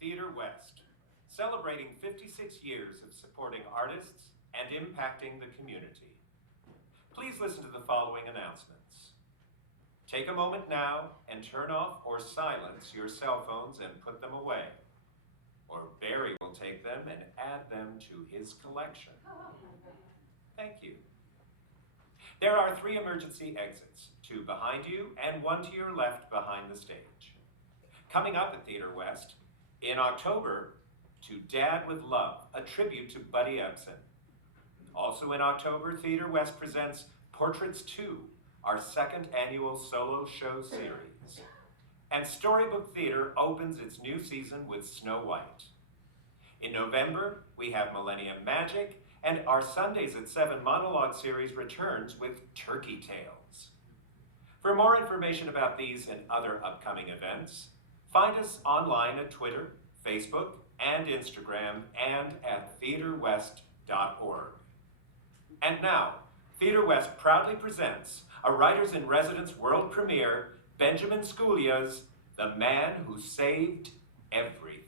Theater West, celebrating 56 years of supporting artists and impacting the community. Please listen to the following announcements. Take a moment now and turn off or silence your cell phones and put them away. Or Barry will take them and add them to his collection. Thank you. There are 3 emergency exits, 2 behind you and 1 to your left behind the stage. Coming up at Theater West, in October, To Dad with Love, a tribute to Buddy Ebsen. Also in October, Theater West presents Portraits 2, our 2nd annual solo show series. And Storybook Theater opens its new season with Snow White. In November, we have Millennium Magic, and our Sundays at 7 monologue series returns with Turkey Tales. For more information about these and other upcoming events, find us online at Twitter, Facebook, and Instagram, and at theaterwest.org. And now, Theater West proudly presents a Writers-in-Residence world premiere, Benjamin Sculia's The Man Who Saved Everything.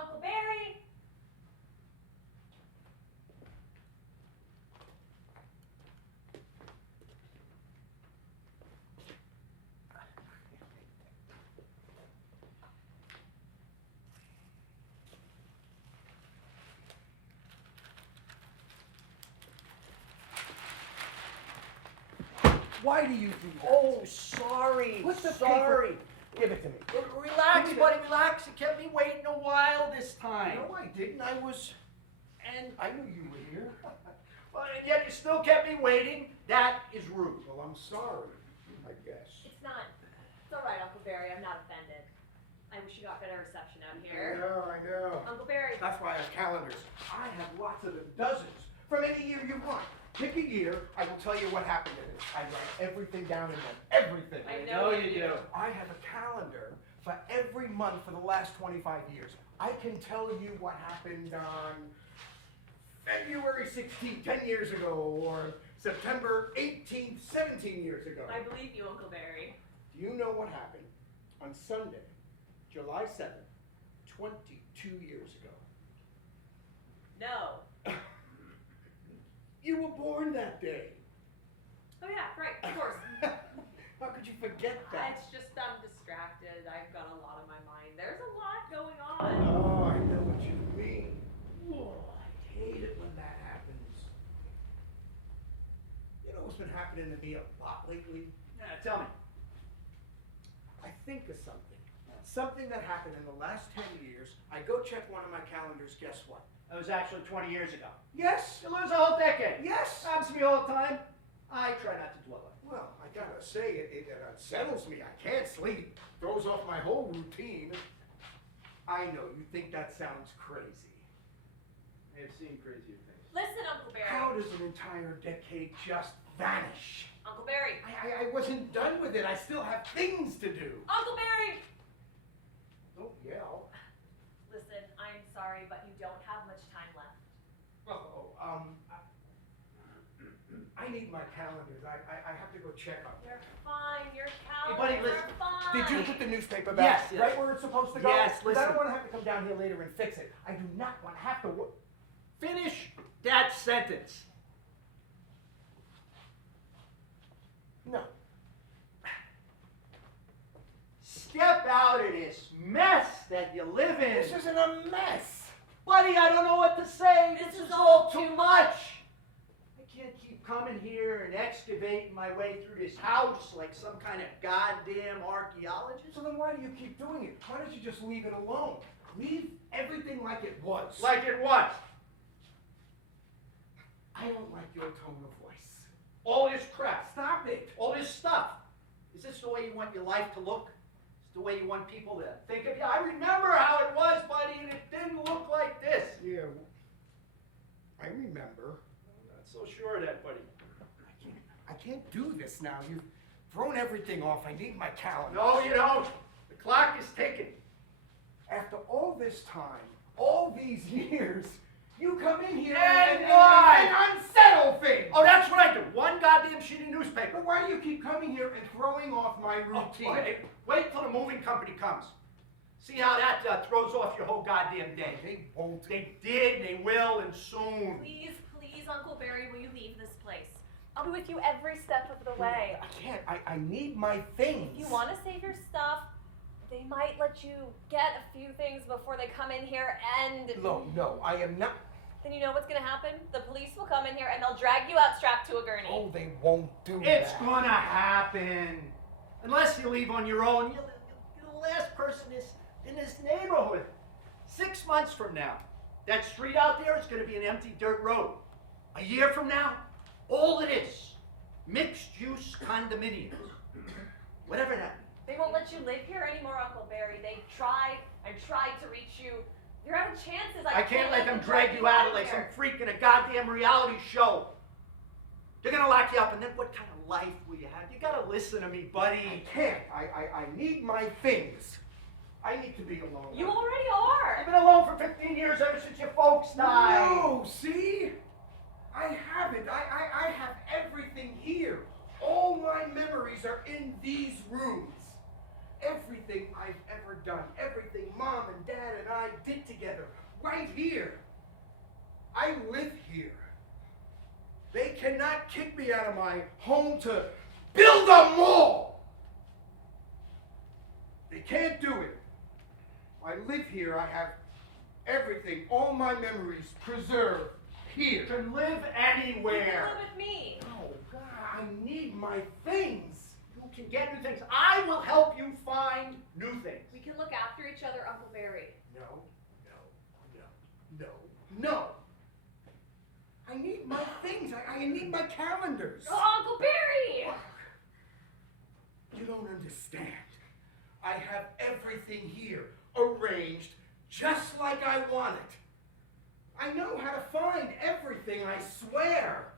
Uncle Barry! Why do you do that? Oh, sorry. Put the sorry. paper. Give it to me. Relax, Give me buddy, relax. You kept me waiting a while this time. No, I didn't. And I knew you were here. well, and yet you still kept me waiting. That is rude. Well, I'm sorry, I guess. It's not. It's all right, Uncle Barry. I'm not offended. I wish you got better reception out here. I know. Uncle Barry. That's why I have calendars. I have lots of them, dozens, from any year you want. Pick a year, I will tell you what happened in it. I write everything down in them, everything. I know you do. I have a calendar for every month for the last 25 years. I can tell you what happened on February 16th, 10 years ago, or September 18th, 17 years ago. I believe you, Uncle Barry. Do you know what happened on Sunday, July 7th, 22 years ago? No. You were born that day. Oh yeah, right. Of course. How could you forget that? It's just I'm distracted. I've got a lot on my mind. There's a lot going on. Oh, I know what you mean. Oh, I hate it when that happens. You know what's been happening to me a lot lately? Yeah, tell me. I think of something. Something that happened in the last 10 years. I go check one of my calendars, guess what? That was actually 20 years ago. Yes! You lose a whole decade. Yes! Happens to me all the time. I try not to dwell on it. Well, I gotta say, it unsettles me. I can't sleep. Throws off my whole routine. I know, you think that sounds crazy. I've seen crazier things. Listen, Uncle Barry. How does an entire decade just vanish? Uncle Barry. I wasn't done with it. I still have things to do. Uncle Barry. Don't yell. Listen, I'm sorry, but you don't have much time left. I need my calendars. I have to go check on them. You're fine. Your Hey, buddy, calendars listen. are fine. Did you put the newspaper back Yes, yes. right where it's supposed to go? Yes, 'Cause I don't listen. want to have to come down here later and fix it. I do not want to have to work. Finish that sentence. No. Step out of this mess that you live in. This isn't a mess. Buddy, I don't know what to say. This This is is all too too much. I can't keep coming here and excavating my way through this house like some kind of goddamn archaeologist. So then why do you keep doing it? Why don't you just leave it alone? Leave everything like it was. Like it was. I don't like your tone of voice. All this crap. Stop it. All this stuff. Is this the way you want your life to look? Is the way you want people to think of you? I remember how it was, buddy, and it didn't look like this. Yeah, I remember. I'm not so sure of that, buddy. I can't do this now. You've thrown everything off. I need my calendar. No, you don't. The clock is ticking. After all this time, all these years, you come in here And and why? unsettle things. Oh, that's what I do. One goddamn sheet of newspaper. But why do you keep coming here and throwing off my routine? Oh, wait till the moving company comes. See how that throws off your whole goddamn day. They won't. They did, they will, and soon. Please, please, Uncle Barry, will you leave this place? I'll be with you every step of the way. I can't. I need my things. If you want to save your stuff, they might let you get a few things before they come in here and... No, I am not. Then you know what's going to happen? The police will come in here and they'll drag you out strapped to a gurney. Oh, they won't do It's that. gonna happen. Unless you leave on your own. You're the last person in this neighborhood. 6 months from now, that street out there is gonna be an empty dirt road. A year from now, all it is, mixed-use condominiums. Whatever that means. They won't let you live here anymore, Uncle Barry. They tried and tried to reach you. You're out of chances. I can't let them drag you out of like some freak in a goddamn reality show. They're gonna lock you up, and then what kind of life will you have? You gotta listen to me, I buddy. can't. I need my things. I need to be alone. You already are. You've been alone for 15 years ever since your folks died. No, see? I haven't. I have everything here. All my memories are in these rooms. Everything I've ever done, everything Mom and Dad and I did together, right here. I live here. They cannot kick me out of my home to build a mall. They can't do it. I live here. I have everything, all my memories preserved here. You can live You can anywhere. live with me. Oh, God, I need my things. You can get new things. I will help you find new things. We can look after each other, Uncle Barry. No, no, no, no, no. I need my things. I need my calendars. Oh, Uncle Barry! You don't understand. I have everything here arranged just like I want it. I know how to find everything, I swear.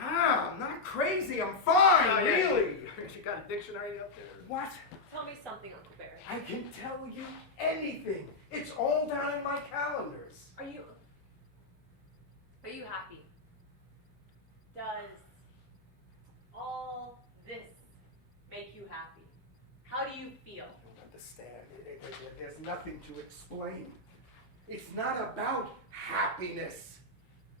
I'm not crazy. I'm fine, Oh, yeah. really. You got a dictionary up there? What? Tell me something, Uncle Barry. I can tell you anything. It's all down in my calendars. Are you happy? Does all this make you happy? How do you feel? I don't understand. There's nothing to explain. It's not about happiness.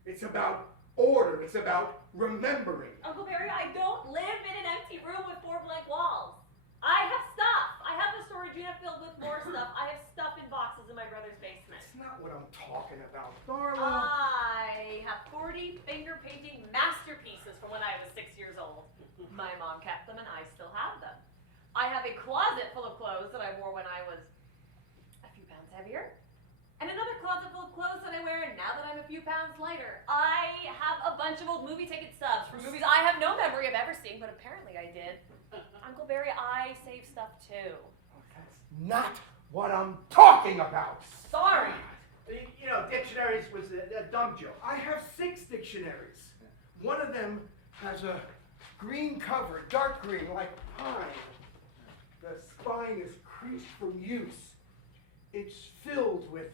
It's about order. It's about remembering. Uncle Barry, I don't live in an empty room with 4 blank walls. I have stuff. I have a storage unit filled with more stuff. I have stuff in boxes in my brother's basement. That's not what I'm talking about, Darla. I have 40 finger painting masterpieces from when I was 6 years old. My mom kept them and I still have them. I have a closet full of clothes that I wore when I was a few pounds heavier. And another closet full of clothes that I wear now that I'm a few pounds lighter. I have a bunch of old movie ticket stubs for movies I have no memory of ever seeing, but apparently I did. Uncle Barry, I save stuff too. That's not what I'm talking about. Sorry. You know, dictionaries was a dumb joke. I have 6 dictionaries. One of them has a green cover, dark green, like pine. The spine is creased from use. It's filled with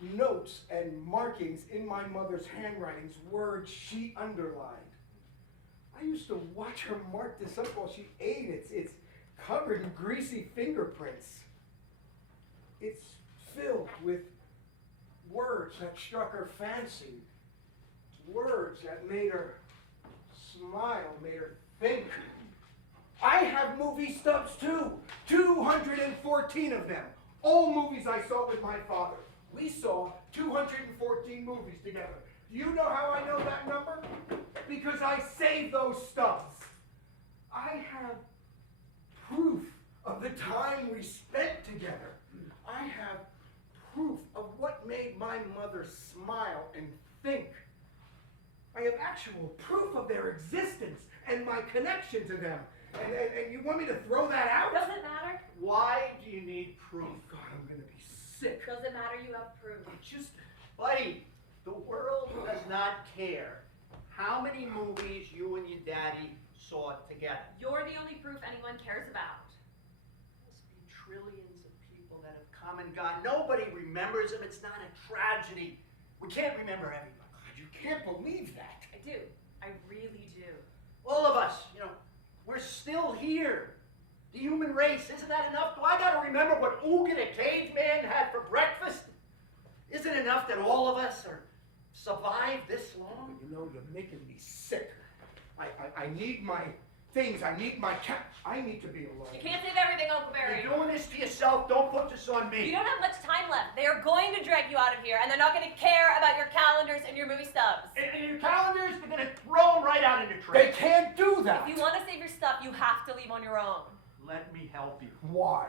notes and markings in my mother's handwritings, words she underlined. I used to watch her mark this up while she ate it. It's covered in greasy fingerprints. It's filled with words that struck her fancy, words that made her smile, made her think. I have movie stubs too, 214 of them. All movies I saw with my father. We saw 214 movies together. Do you know how I know that number? Because I saved those stubs. I have proof of the time we spent together. I have proof of what made my mother smile and think. I have actual proof of their existence and my connection to them. And you want me to throw that out? Does it matter? Why do you need proof? Oh God, I'm gonna be sick. Does it matter you have proof? Just Buddy, the world does not care how many movies you and your daddy saw together. You're the only proof anyone cares about. There must be trillions of people that have come and gone. Nobody remembers them. It's not a tragedy. We can't remember everybody. God, you can't believe that. I do. I really do. All of us, you know, we're still here. The human race, isn't that enough? Do I gotta remember what Oogan the caveman had for breakfast? Isn't it enough that all of us are survived this long? You know, you're making me sick. I need my things. I need my cat. I need to be alone. You can't save everything, Uncle Barry. You're doing this to yourself. Don't put this on me. You don't have much time left. They are going to drag you out of here, and they're not going to care about your calendars and your movie stubs. And your calendars, they're gonna throw them right out in the They trash. can't do that. If you want to save your stuff, you have to leave on your own. Let me help you. Why?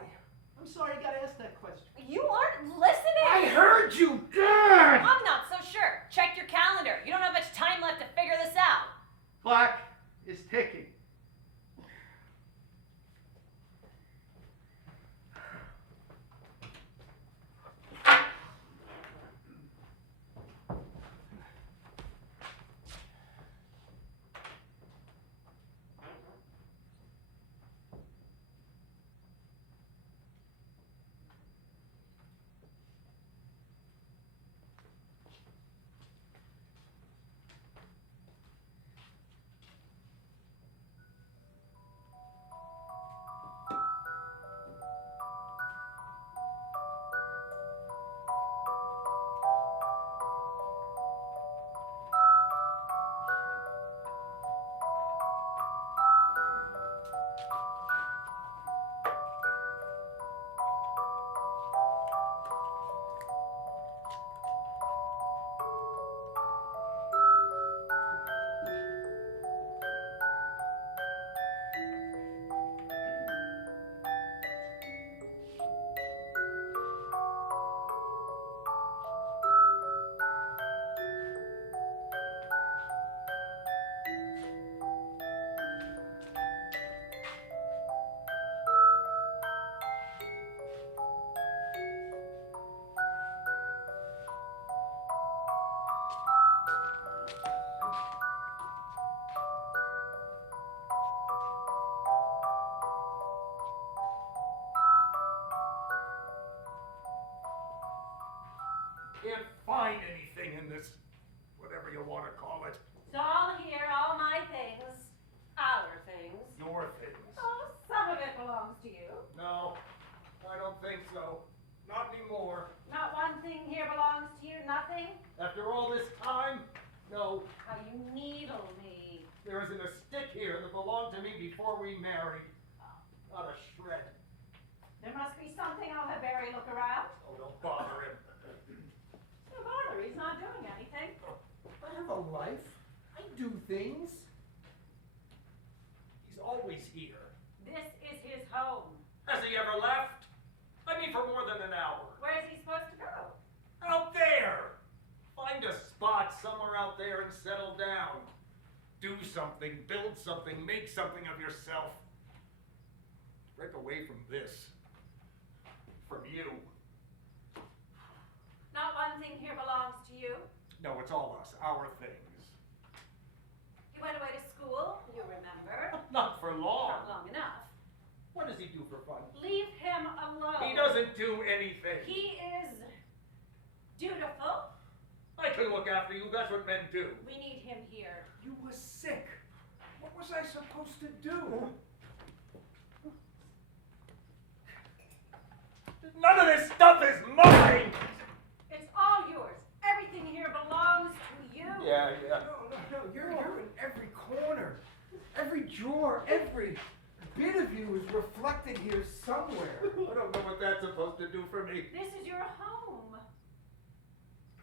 I'm sorry, you gotta ask that question. You aren't listening. I heard you. God. I'm not so sure. Check your calendar. You don't have much time left to figure this out. Clock is ticking. want to call it. It's all here, all my things. Our things. Your things. Oh, some of it belongs to you. No, I don't think so. Not anymore. Not one thing here belongs to you, nothing? After all this time, no. How you needle me. There isn't a stick here that belonged to me before we married. Not a shred. There must be something. I'll have Barry look around. Oh, don't bother him. No bother, he's not doing anything. I have a life. I do things. He's always here. This is his home. Has he ever left? I mean, for more than an hour. Where is he supposed to go? Out there! Find a spot somewhere out there and settle down. Do something, build something, make something of yourself. Break away from this. From you. Not one thing here belongs to you. No, it's all us, our things. He went away to school, you remember. Not for long. Not long enough. What does he do for fun? Leave him alone. He doesn't do anything. He is dutiful. I can look after you, that's what men do. We need him here. You were sick. What was I supposed to do? None of this stuff is mine! It's all yours. Everything here belongs to you. Yeah. No. You're in every corner. Every drawer, every bit of you is reflected here somewhere. I don't know what that's supposed to do for me. This is your home.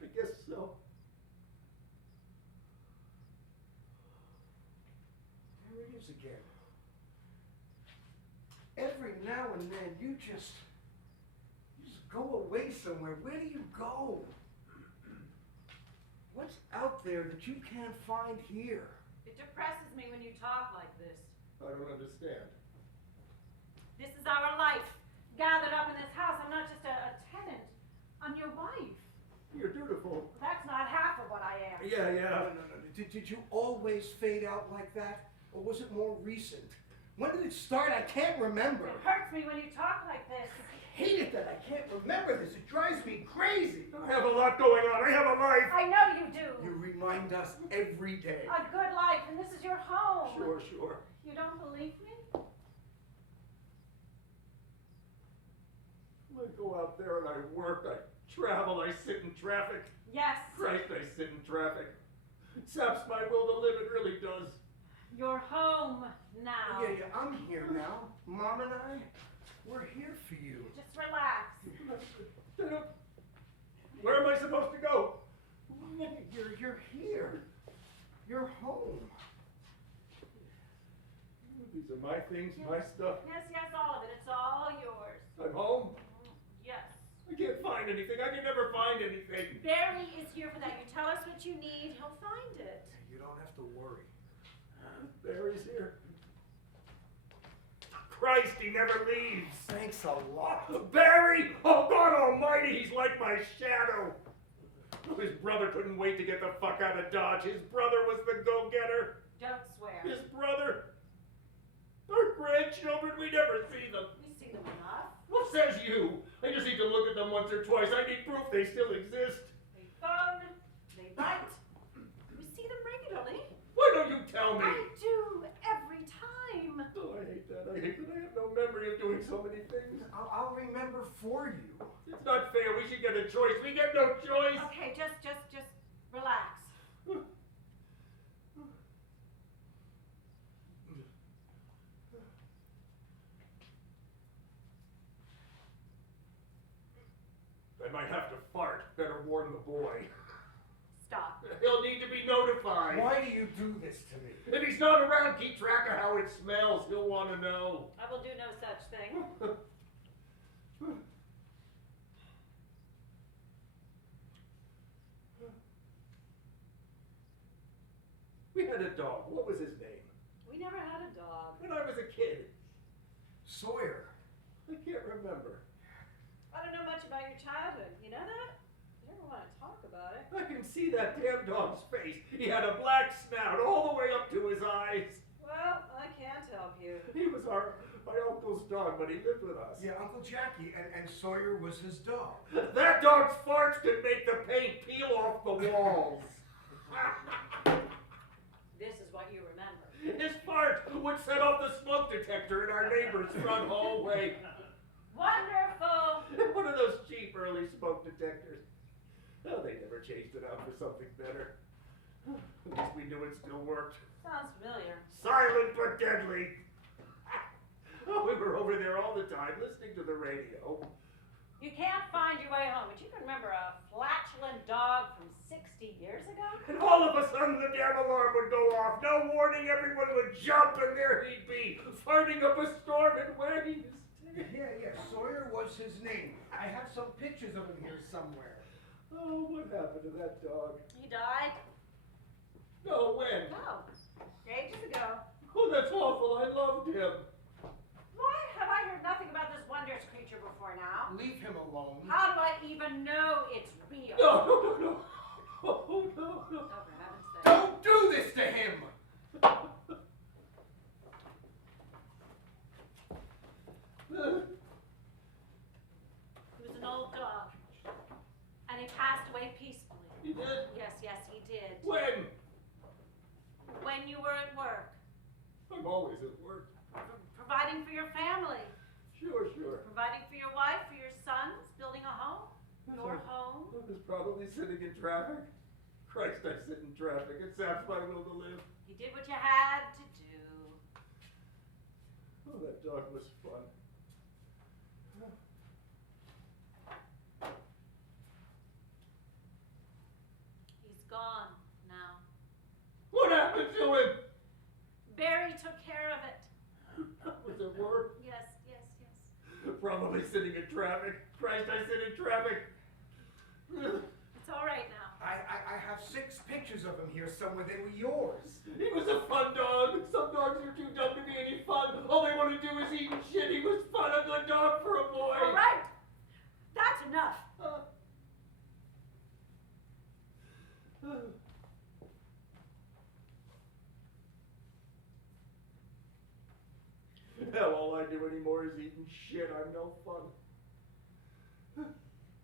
I guess so. There it is again. Every now and then you just go away somewhere. Where do you go? What's out there that you can't find here? It depresses me when you talk like this. I don't understand. This is our life. Gathered up in this house. I'm not just a tenant. I'm your wife. You're dutiful. That's not half of what I am. Yeah. No. Did you always fade out like that? Or was it more recent? When did it start? I can't remember. It hurts me when you talk like this. I hate it that I can't remember this. It drives me crazy. I have a lot going on. I have a life. I know you do. You remind us every day. A good life, and this is your home. Sure. You don't believe me? I go out there and I work, I travel, I sit in traffic. Yes. Christ, I sit in traffic. It saps my will to live, it really does. You're home now. Yeah, I'm here now. Mom and I, we're here for you. Just relax. Where am I supposed to go? You're here. You're home. These are my things, my stuff. Yes, all of it. It's all yours. I'm home. Yes. I can't find anything. I can never find anything. Barry is here for that. You tell us what you need, he'll find it. You don't have to worry. Barry's here. Christ, he never leaves. Thanks a lot. Barry! Oh, God almighty, he's like my shadow. His brother couldn't wait to get the fuck out of Dodge. His brother was the go-getter. Don't swear. His brother. Our grandchildren, we never see them. We see them enough. What says you? I just need to look at them once or twice. I need proof they still exist. They phone, they bite. We see them regularly. Why don't you tell me? I do every time. Oh, I hate that. I have no memory of doing so many things. I'll remember for you. It's not fair. We should get a choice. We get no choice. Okay, just relax. I might have to fart. Better warn the boy. Stop. He'll need to be notified. Why do you do this to me? If he's not around, keep track of how it smells. He'll want to know. I will do no such thing. We had a dog. What was his name? We never had a dog. When I was a kid. Sawyer. I can't remember. I don't know much about your childhood. You know that? You never want to talk about it. I can see that damn dog's face. He had a black snout all the way up to his eyes. Well, I can't help you. He was my uncle's dog, but he lived with us. Yeah, Uncle Jackie, and Sawyer was his dog. That dog's farts could make the paint peel off the walls. would set off the smoke detector in our neighbor's front hallway. Wonderful. One of those cheap early smoke detectors. Oh, they never changed it out for something better. At least we knew it still worked. Sounds familiar. Silent but deadly. Oh, we were over there all the time listening to the radio. You can't find your way home, but you can remember a flatulent dog from 60 years ago? And all of a sudden the damn alarm would go off. No warning, everyone would jump, and there he'd be, farting up a storm and wagging his tail. Yeah, Sawyer was his name. I have some pictures of him here somewhere. Oh, what happened to that dog? He died? No, when? Oh, ages ago. Oh, that's awful. I loved him. Why have I heard nothing about this wondrous creature before now? Leave him alone. How do I even know it's real? No. Oh, no. Oh, for heaven's sake. Don't do this to him! He was an old dog, and he passed away peacefully. He did? Yes, he did. When? When you were at work, I'm always at work. providing for your family, Sure. providing for your wife, for your sons, building a home, your home. I was probably sitting in traffic. Christ, I sit in traffic. It saps my will to live. You did what you had to do. Oh, that dog was fun. He's gone now. What happened to him? Barry took care of it. Was it work? Yes. Probably sitting in traffic. Christ, I sit in traffic. It's all right now. I have 6 pictures of him here somewhere. They were yours. He was a fun dog. Some dogs are too dumb to be any fun. All they want to do is eat and shit. He was fun, a good dog for a boy. All right. That's enough. Hell, all I do anymore is eat and shit. I'm no fun.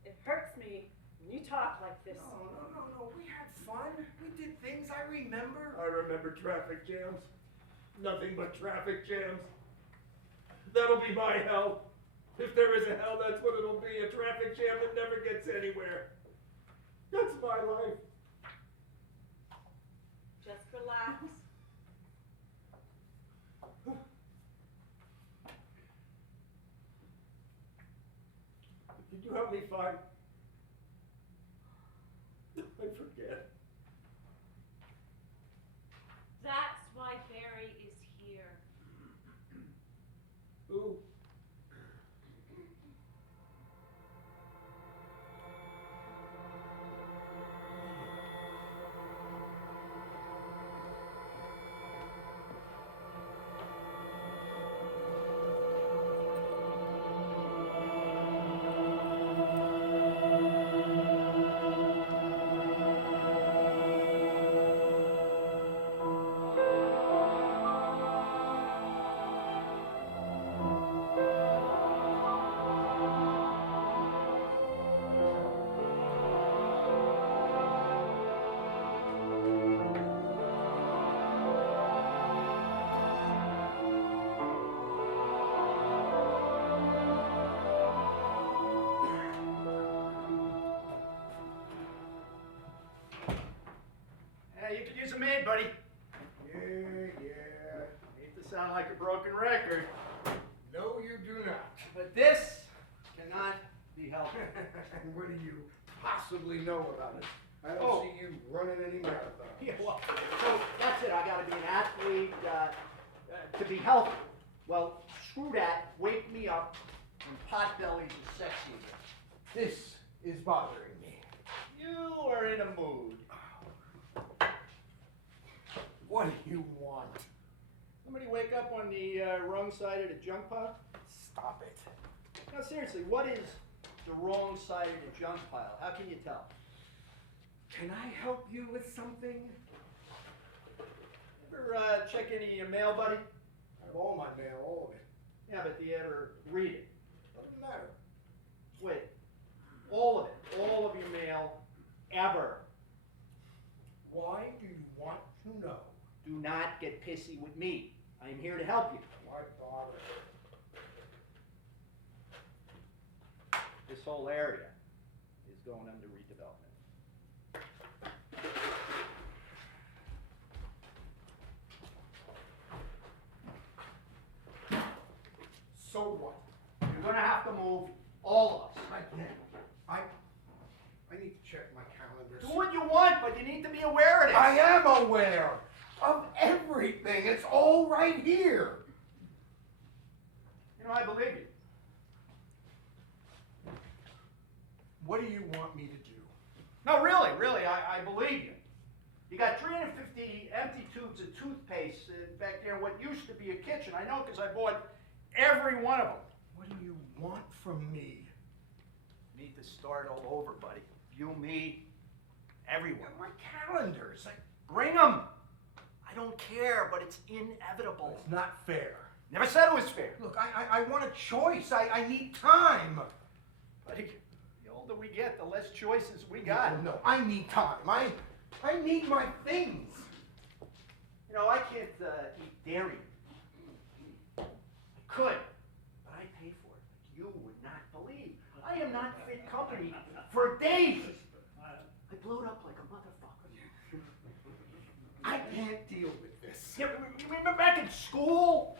It hurts me when you talk like this. No. We had fun. We did things I remember. I remember traffic jams. Nothing but traffic jams. That'll be my hell. If there is a hell, that's what it'll be. A traffic jam that never gets anywhere. That's my life. Just relax. Did you help me find? I forget. That's why Barry is here. Who? You could use a maid, buddy. Yeah. Hate to sound like a broken record, No, you do not. but this cannot be helped. What do you possibly know about it? I don't Oh. see you running any marathons. Yeah, well, so that's it. I gotta be an athlete to be healthy. Well, screw that. Wake me up when Potbelly's is sexy again. This is bothering me. You are in a mood. What do you want? Somebody wake up on the wrong side of the junk pile? Stop it. No, seriously, what is the wrong side of the junk pile? How can you tell? Can I help you with something? Ever check any mail, buddy? I have all my mail, all of it. Yeah, but do you ever read it? Doesn't matter. Wait, all of it, all of your mail, ever. Why do you want to know? Do not get pissy with me. I am here to help you. Why bother? This whole area is going under redevelopment. So what? You're gonna have to move, all of us. I can't. I need to check my calendar. Do what you want, but you need to be aware of this. I am aware of everything. It's all right here. You know, I believe you. What do you want me to do? No, really, I believe you. You got 350 empty tubes of toothpaste back there in what used to be a kitchen. I know because I bought every one of them. What do you want from me? Need to start all over, buddy. You, me, everyone. My calendars. Bring them. I don't care, but it's inevitable. It's not fair. Never said it was fair. Look, I want a choice. I need time. Buddy, the older we get, the less choices we got. No, I need time. I need my things. You know, I can't eat dairy. I could, but I pay for it like you would not believe. I am not fit company for days. I blowed up like a motherfucker. I can't deal with this. You remember back in school?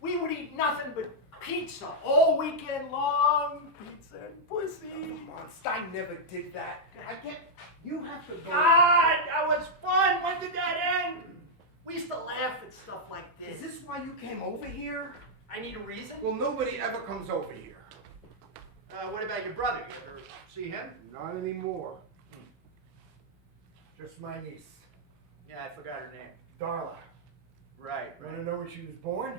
We would eat nothing but pizza all weekend long. Pizza and pussy. Monster, I never did that. I can't. You have to go. God, that was fun. When did that end? We used to laugh at stuff like Is this. this why you came over here? I need a reason. Well, nobody ever comes over here. What about your brother? You ever see him? Not anymore. Just my niece, Yeah, I forgot her name. Darla. Right, Want to know when she was born?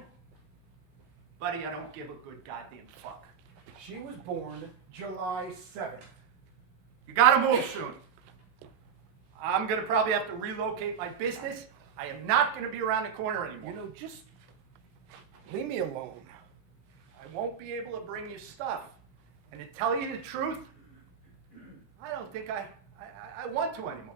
Buddy, I don't give a good goddamn fuck. She was born July 7th. You gotta move soon. I'm gonna probably have to relocate my business. I am not gonna be around the corner anymore. You know, just leave me alone. I won't be able to bring you stuff. And to tell you the truth, I don't think I want to anymore.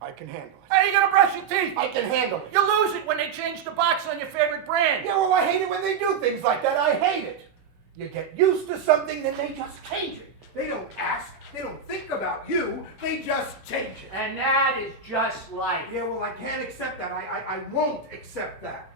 I can handle it. How are you gonna brush your teeth? I can handle it. You lose it when they change the box on your favorite brand. Yeah, well, I hate it when they do things like that. I hate it. You get used to something, then they just change it. They don't ask. They don't think about you. They just change it. And that is just life. Yeah, well, I can't accept that. I won't accept that.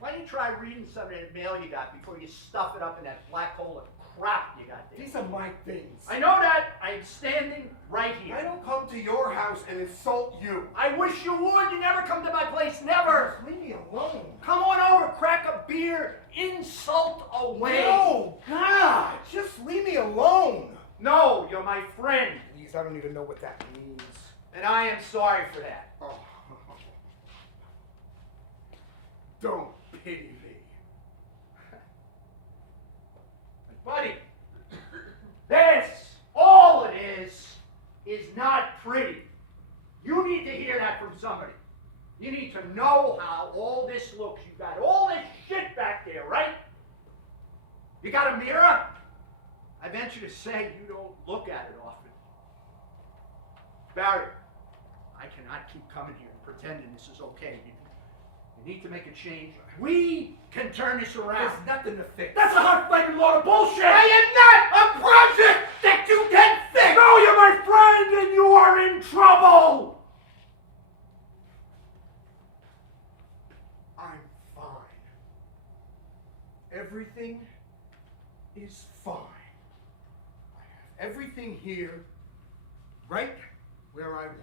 Why don't you try reading some of that mail you got before you stuff it up in that black hole of crap you got there? These are my things. I know that. I'm standing right here. I don't come to your house and insult you. I wish you would. You never come to my place. Never. Just leave me alone. Come on over, crack a beer, insult away. No, God, just leave me alone. No, you're my friend, Please, I don't even know what that means. and I am sorry for that. Oh. Don't pity me. Buddy, this, all it is not pretty. You need to hear that from somebody. You need to know how all this looks. You got all this shit back there, right? You got a mirror? I venture to say you don't look at it often. Barry, I cannot keep coming here and pretending this is okay. You need to make a change. We can turn this around. There's nothing to fix. That's a hot-fighting lot of bullshit! I am not a project that you can fix! No, you're my friend and you are in trouble! I'm fine. Everything is fine. I have everything here, right where I want it.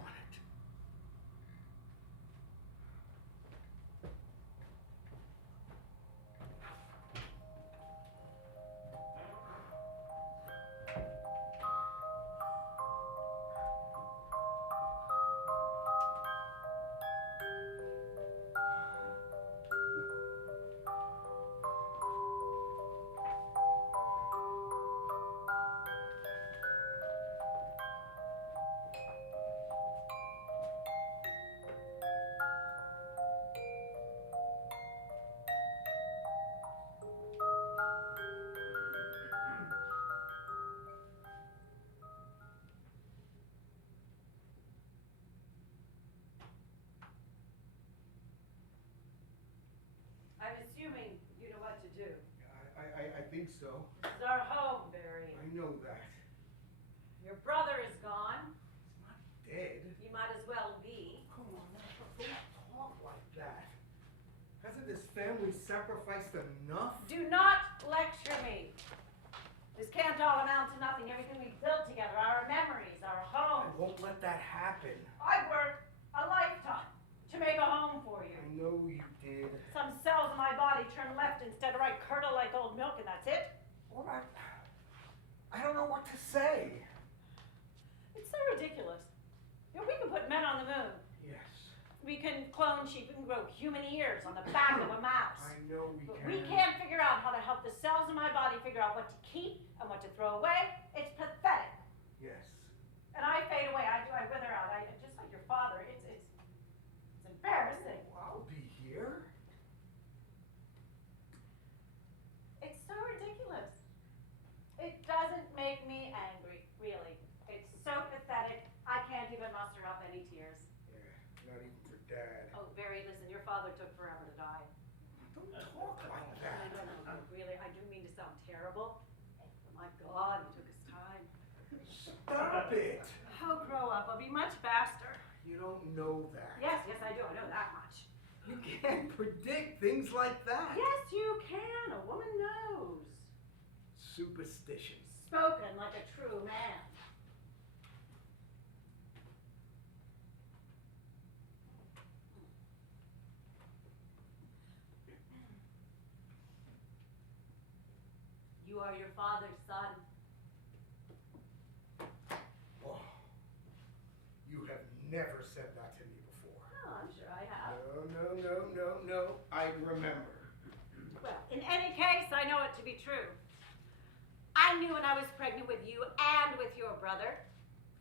so. This is our home, Barry. I know that. Your brother is gone. He's not dead. You might as well be. Come on, don't talk like that. Hasn't this family sacrificed enough? Do not lecture me. This can't all amount to nothing. Everything we've built together, our memories, our I home. won't let that happen. I worked a lifetime to make a home for you. I know you did. Some cells in my body turn left instead of right, curdle like old milk, and that's it. Well, I don't know what to say. It's so ridiculous. You know, we can put men on the moon. Yes, We can clone sheep. We can grow human ears on the back of a mouse. I know we But can. we can't figure out how to help the cells in my body figure out what to keep and what to throw away. It's pathetic. Yes. And I fade away. I wither out. I just like your father. It's embarrassing. I'll be here. It's so ridiculous. It doesn't make me angry, really. It's so pathetic. I can't even muster up any tears. Yeah, not even for Dad. Oh, Barry, listen, your father took forever to die. Don't talk like that. No, really, I do mean to sound terrible. But my God, he took his time. Stop it. Oh, grow up. I'll be much faster. You don't know that. Yes, I do. I know that much. You can't predict things like that. Yes, you can. A woman knows. Superstition. Spoken like a true man. You are your father's son. Oh, you have never said that to me before. Oh, I'm sure I have. No. I remember. Well, in any case, I know it to be true. I knew when I was pregnant with you and with your brother.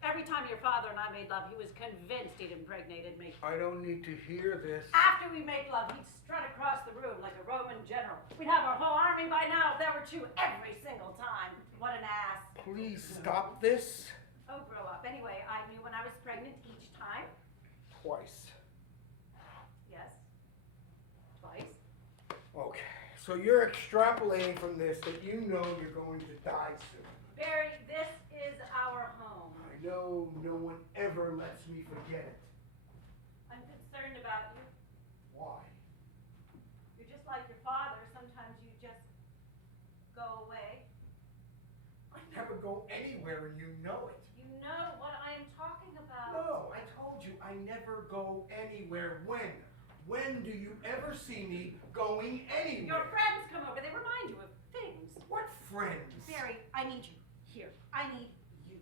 Every time your father and I made love, he was convinced he'd impregnated me. I don't need to hear this. After we made love, he'd strut across the room like a Roman general. We'd have our whole army by now if there were two every single time. What an ass. Please stop this. Oh, grow up. Anyway, I knew when I was pregnant each time. Twice. Yes. Twice. Okay, so you're extrapolating from this that you know you're going to die soon. Barry, this is our home. I know no one ever lets me forget it. I'm concerned about you. Why? You're just like your father. Sometimes you just go away. I never go anywhere and you know it. You know what I am talking about. No, I told you I never go anywhere. When? When do you ever see me going anywhere? Your friends come over. They remind you of things. What friends? Barry, I need you here. I need you.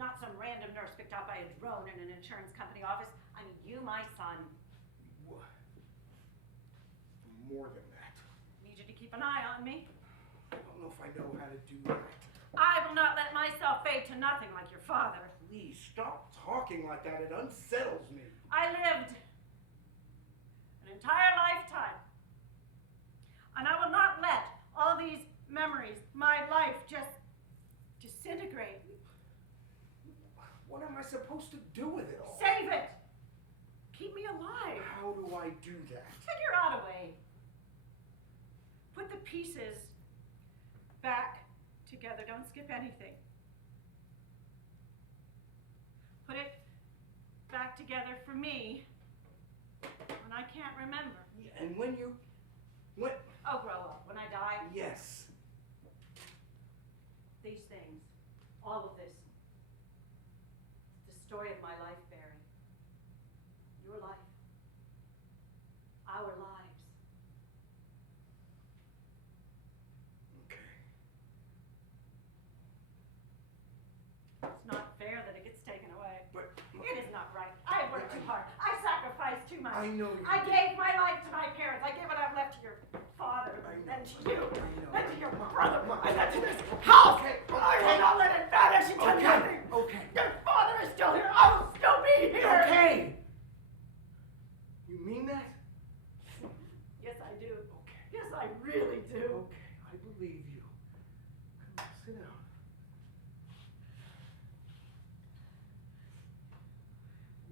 Not some random nurse picked out by a drone in an insurance company office. I need you, my son. What? More than that. Need you to keep an eye on me. I don't know if I know how to do that. I will not let myself fade to nothing like your father. Please stop talking like that. It unsettles me. I lived an entire lifetime. And I will not let all these memories, my life, just disintegrate. What am I supposed to do with it all? Save it. Keep me alive. How do I do that? Figure out a way. Put the pieces back together. Don't skip anything. Put it back together for me when I can't remember. And when you... When... Oh, grow up. When I die, Yes. these things, all of this, the story of my life, Barry. Your life. Our lives. Okay. It's not fair that it gets taken away. But... It is not right. I worked too hard. I sacrificed too much. I know you I did. gave my life to my parents. I gave what I've left to your father, I know. and to you, I know. and to your Come on, brother, come on. and then to this house. Okay, I okay. will not let it vanish into nothing. Okay. Your father is still here. I will still be here. Okay. You mean that? Yes, I do. Okay. Yes, I really do. Okay, I believe you. Come on, sit down.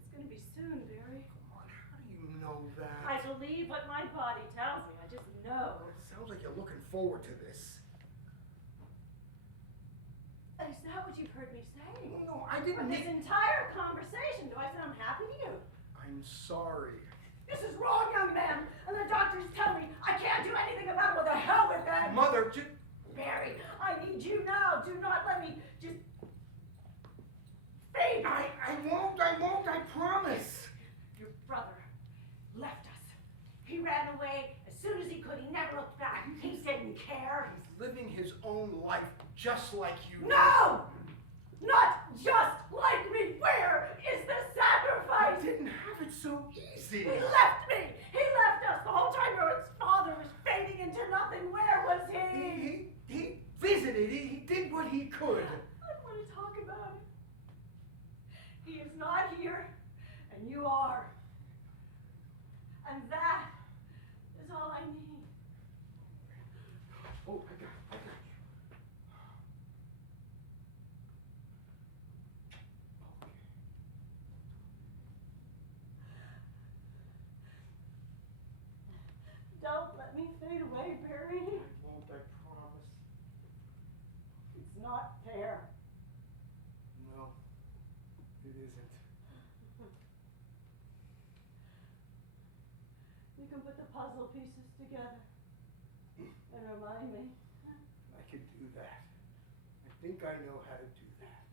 It's going to be soon, Barry. Come on, how do you know that? I believe what my body tells me. I just know. It sounds like you're looking forward to this. heard me say. No, I For didn't this mean. entire conversation, do I sound happy to you? I'm sorry. This is wrong, young man, and the doctors tell me I can't do anything about it. Well, the hell with that. Mother, just. Barry, I need you now. Do not let me just fade. I won't, I promise. Your brother left us. He ran away as soon as he could. He never looked back. He didn't care. He's living his own life just like you. No! Not just like me. Where is the I sacrifice? didn't have it so easy. He left me. He left us the whole time your father was fading into nothing. Where was he? He visited, he did what he could. I don't want to talk about it. He is not here, and you are. And that is all I need. Oh, I got you. Don't let me fade away, Barry. Won't, I promise. It's not fair. No, it isn't. You can put the puzzle pieces together and remind me. I could do that. I think I know how to do that.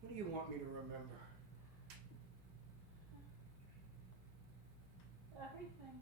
What do you want me to remember? Everything.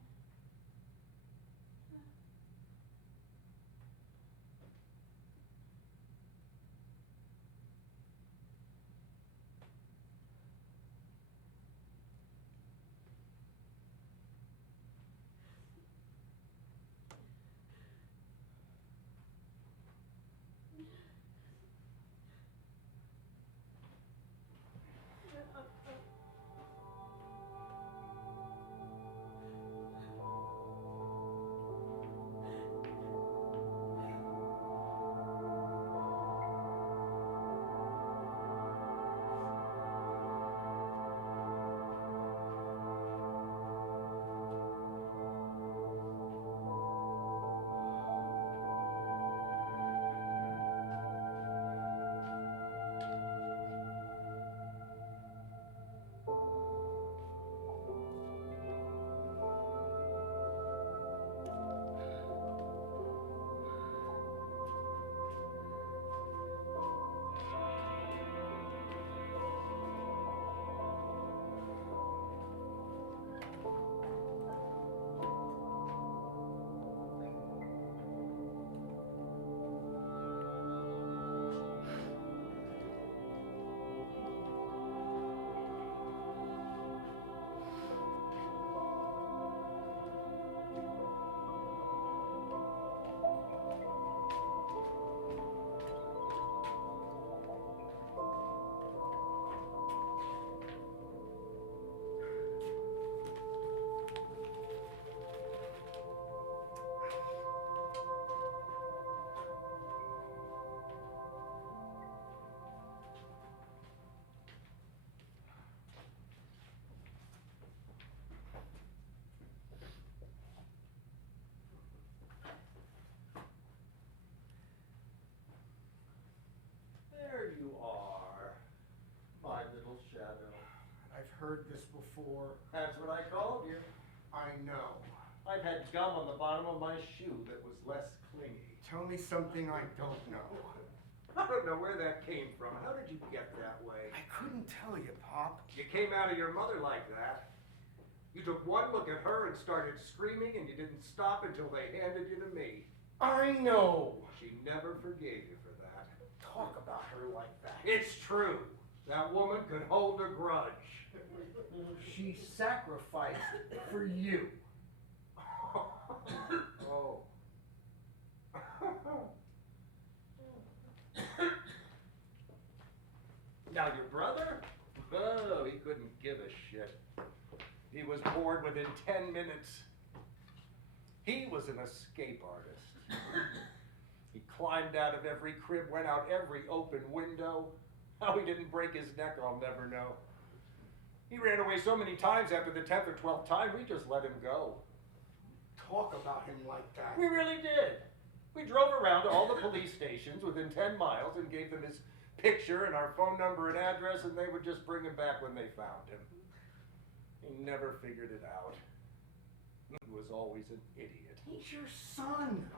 There you are, my little shadow. I've heard this before. That's what I called you. I know. I've had gum on the bottom of my shoe that was less clingy. Tell me something I don't know. I don't know where that came from. How did you get that way? I couldn't tell you, Pop. You came out of your mother like that. You took one look at her and started screaming, and you didn't stop until they handed you to me. I know. She never forgave you for that. Talk about her like that. It's true. That woman could hold a grudge. She sacrificed for you. Oh. Now your brother? Oh, he couldn't give a shit. He was bored within 10 minutes. He was an escape artist. He climbed out of every crib, went out every open window. How he didn't break his neck, I'll never know. He ran away so many times after the 10th or 12th time, we just let him go. Talk about him like that. We really did. We drove around to all the police stations within 10 miles and gave them his picture and our phone number and address, and they would just bring him back when they found him. He never figured it out. He was always an idiot. He's your son.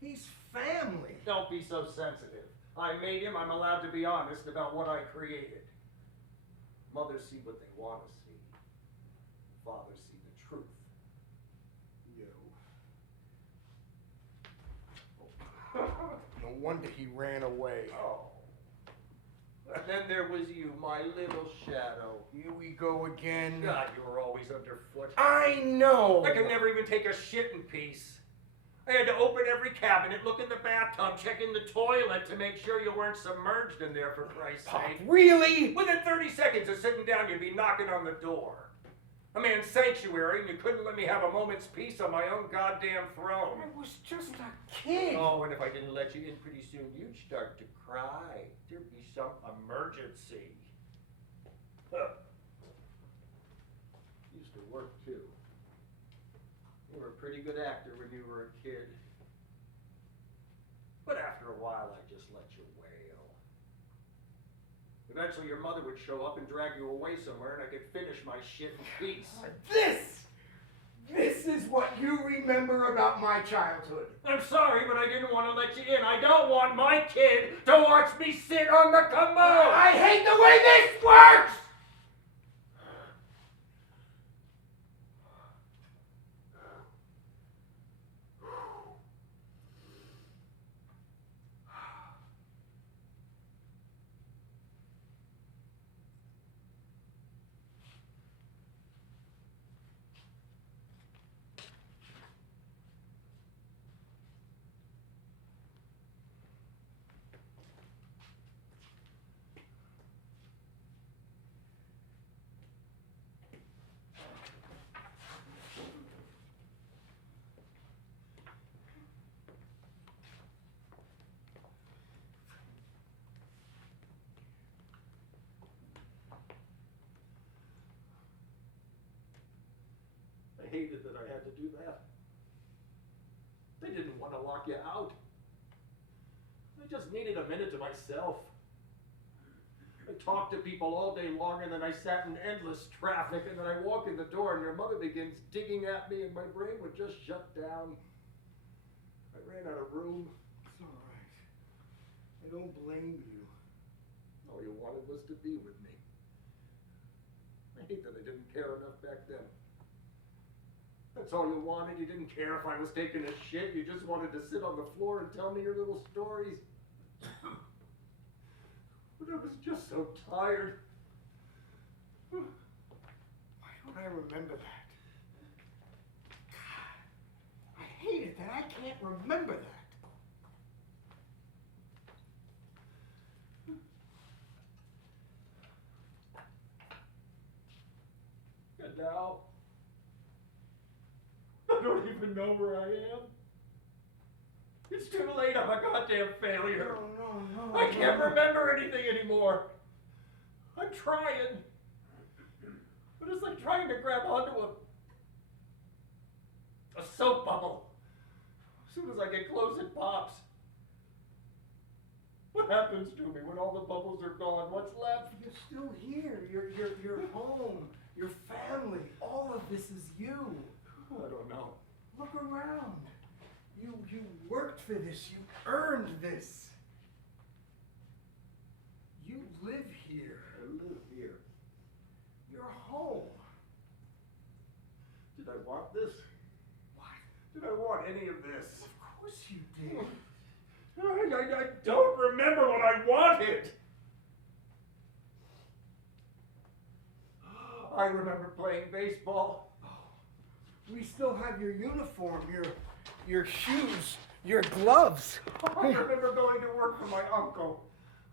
He's family. Don't be so sensitive. I made him. I'm allowed to be honest about what I created. Mothers see what they want to see. Fathers see the truth. No wonder he ran away. Oh. And then there was you, my little shadow. Here we go again. God, you were always underfoot. I know. I could never even take a shit in peace. I had to open every cabinet, look in the bathtub, check in the toilet to make sure you weren't submerged in there, for Christ's Pop, sake. really? Within 30 seconds of sitting down, you'd be knocking on the door. A man's sanctuary, and you couldn't let me have a moment's peace on my own goddamn throne. I was just a kid. Oh, and if I didn't let you in pretty soon, you'd start to cry. There'd be some emergency. Huh. Used to work, too. You were a pretty good actor when you were a kid. But after a while, I just let you wail. Eventually, your mother would show up and drag you away somewhere, and I could finish my shit in peace. This is what you remember about my childhood. I'm sorry, but I didn't want to let you in. I don't want my kid to watch me sit on the commode. I hate the way this works! I hated that I had to do that. They didn't want to lock you out. I just needed a minute to myself. I talked to people all day long, and then I sat in endless traffic, and then I walk in the door, and your mother begins digging at me, and my brain would just shut down. I ran out of room. It's all right. I don't blame you. All you wanted was to be with me. I hate that I didn't care enough back then. That's all you wanted. You didn't care if I was taking a shit. You just wanted to sit on the floor and tell me your little stories. But I was just so tired. Why don't I remember that? God, I hate it that I can't remember that. And now, I don't even know where I am. It's too late. I'm a goddamn failure. No. I can't remember anything anymore. I'm trying. But it's like trying to grab onto a soap bubble. As soon as I get close, it pops. What happens to me when all the bubbles are gone? What's left? You're still here. You're home. Your family. All of this is you. I don't know. Look around. You worked for this. You earned this. You live here. I live here. You're home. Did I want this? What? Did I want any of this? Of course you did. I don't remember what I wanted. I remember playing baseball. We still have your uniform, your shoes, your gloves. I remember going to work for my uncle.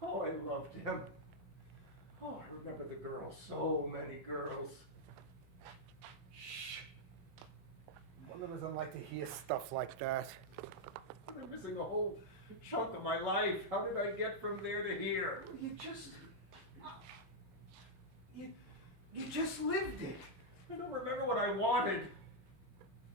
Oh, I loved him. Oh, I remember the girls. So many girls. Shh. Mother doesn't like to hear stuff like that. I'm missing a whole chunk of my life. How did I get from there to here? You just lived it. I don't remember what I wanted.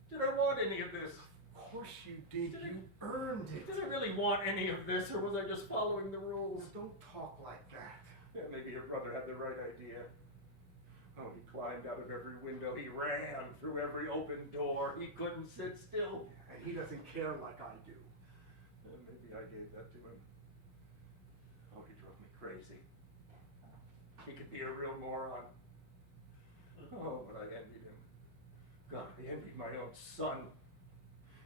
Did I want any of this? Of course you did. You earned it. Did I really want any of this, or was I just following the rules? Don't talk like that. Yeah, maybe your brother had the right idea. Oh, he climbed out of every window. He ran through every open door. He couldn't sit still. And he doesn't care like I do. Maybe I gave that to him. Oh, he drove me crazy. He could be a real moron. Oh, but I envied him. God, I envied my own son.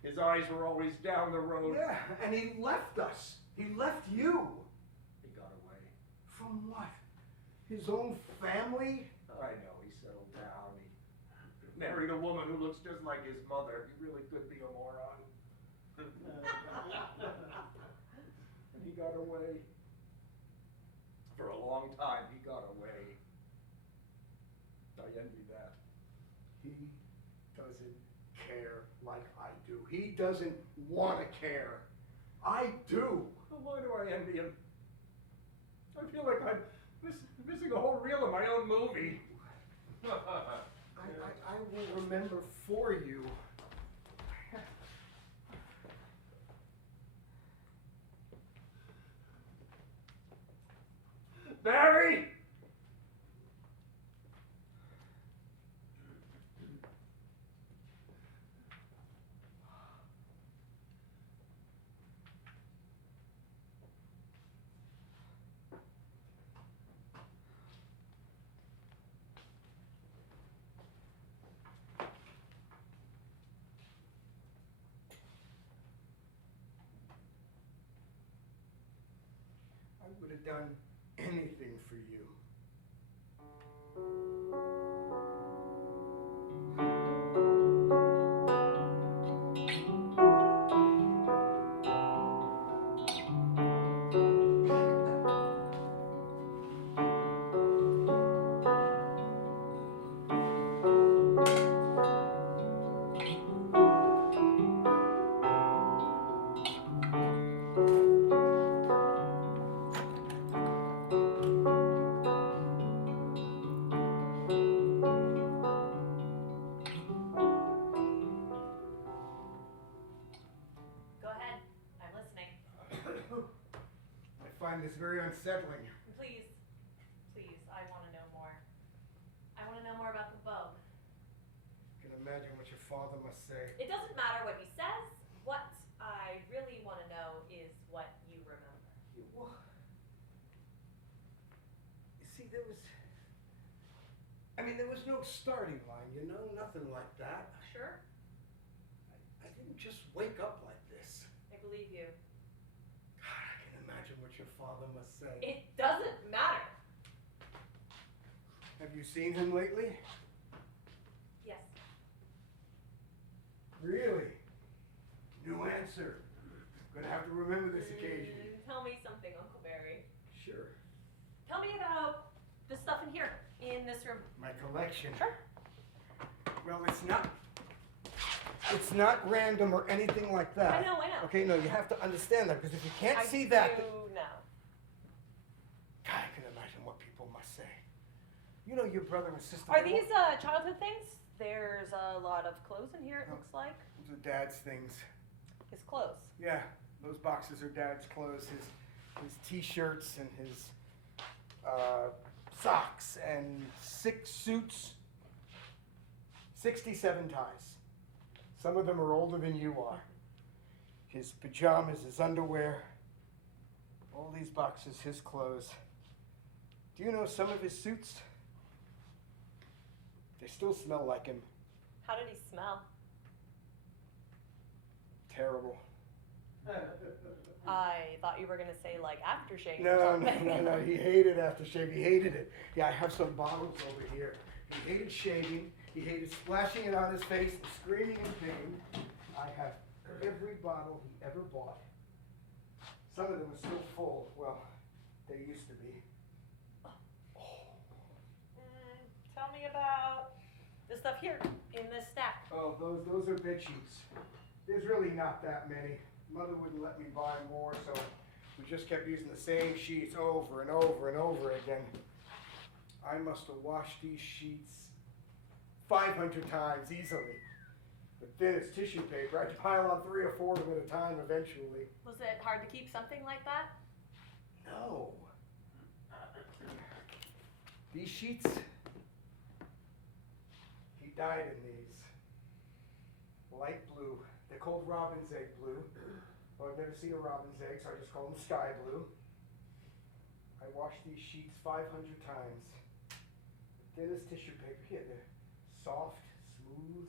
His eyes were always down the road. Yeah, and he left us. He left you. He got away. From what? His own family? I know, he settled down. He married a woman who looks just like his mother. He really could be a moron. And he got away. For a long time, he got away. I envy that. He doesn't care like I do. He doesn't want to care. I do. Well, why do I envy him? I feel like I'm missing a whole reel of my own movie. I will remember for you. Barry! I would have done anything for you. Go ahead. I'm listening. I find this very unsettling. Please, I want to know more. I want to know more about the bug. I can imagine what your father must say. It doesn't matter what he says. What I really want to know is what you remember. Well, you see, there was no starting line, nothing like that. Sure? I didn't just wake up like this. I believe you. God, I can imagine what your father must say. It doesn't matter. Have you seen him lately? Yes. Really? New answer. Gonna have to remember this occasion. Tell me something, Uncle Barry. Sure. Tell me about the stuff in here, in this room. My collection. Sure. Well, it's not random or anything like that. I know. Okay, no, you have to understand that, because if you can't I see that, do know. God, I can imagine what people must say. You know your brother and sister. Are they these won't- childhood things? There's a lot of clothes in here, it No. looks like. Those are Dad's things. His clothes. Yeah, those boxes are Dad's clothes. His T-shirts and his socks and 6 suits, 67 ties. Some of them are older than you are. His pajamas, his underwear, all these boxes, his clothes. Do you know some of his suits? They still smell like him. How did he smell? Terrible. I thought you were gonna say like aftershave or No, something. He hated aftershave. He hated it. Yeah, I have some bottles over here. He hated shaving. He hated splashing it on his face and screaming in pain. I have every bottle he ever bought. Some of them are still full. Well, they used to be. Tell me about the stuff here in this stack. Oh, those are bed sheets. There's really not that many. Mother wouldn't let me buy more, so we just kept using the same sheets over and over and over again. I must have washed these sheets 500 times easily. the thinnest tissue paper. I'd pile on 3 or 4 of them at a time eventually. Was it hard to keep something like that? No. These sheets, he died in these. Light blue. They're called robin's egg blue. Well, I've never seen a robin's egg, so I just call them sky blue. I washed these sheets 500 times. The thinnest tissue paper. Here, they're soft, smooth.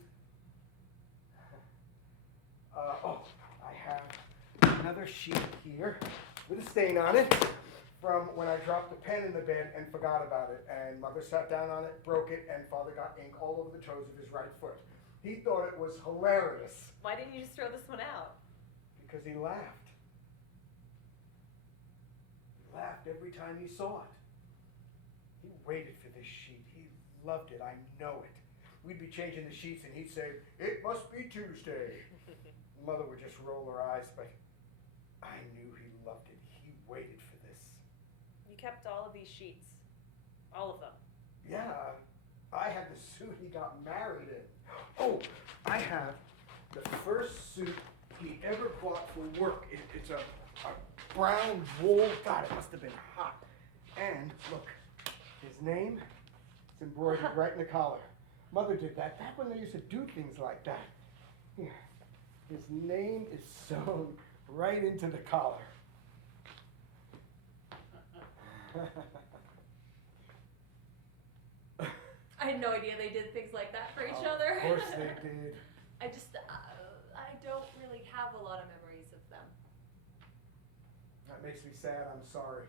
I have another sheet here with a stain on it from when I dropped the pen in the bed and forgot about it. And Mother sat down on it, broke it, and Father got ink all over the toes of his right foot. He thought it was hilarious Why didn't you just throw this one out? because he laughed. He laughed every time he saw it. He waited for this sheet. He loved it. I know it. We'd be changing the sheets and he'd say, "It must be Tuesday." Mother would just roll her eyes, but I knew he loved it. He waited for this. You kept all of these sheets. All of them. Yeah, I had the suit he got married in. Oh, I have the first suit he ever bought for work. It's a brown wool. God, it must have been hot. And look, his name is embroidered right in the collar. Mother did that back when they used to do things like that. Here, his name is sewn right into the collar. I had no idea they did things like that for each Of other. course they did. I just, I don't really have a lot of memories of them. That makes me sad. I'm sorry.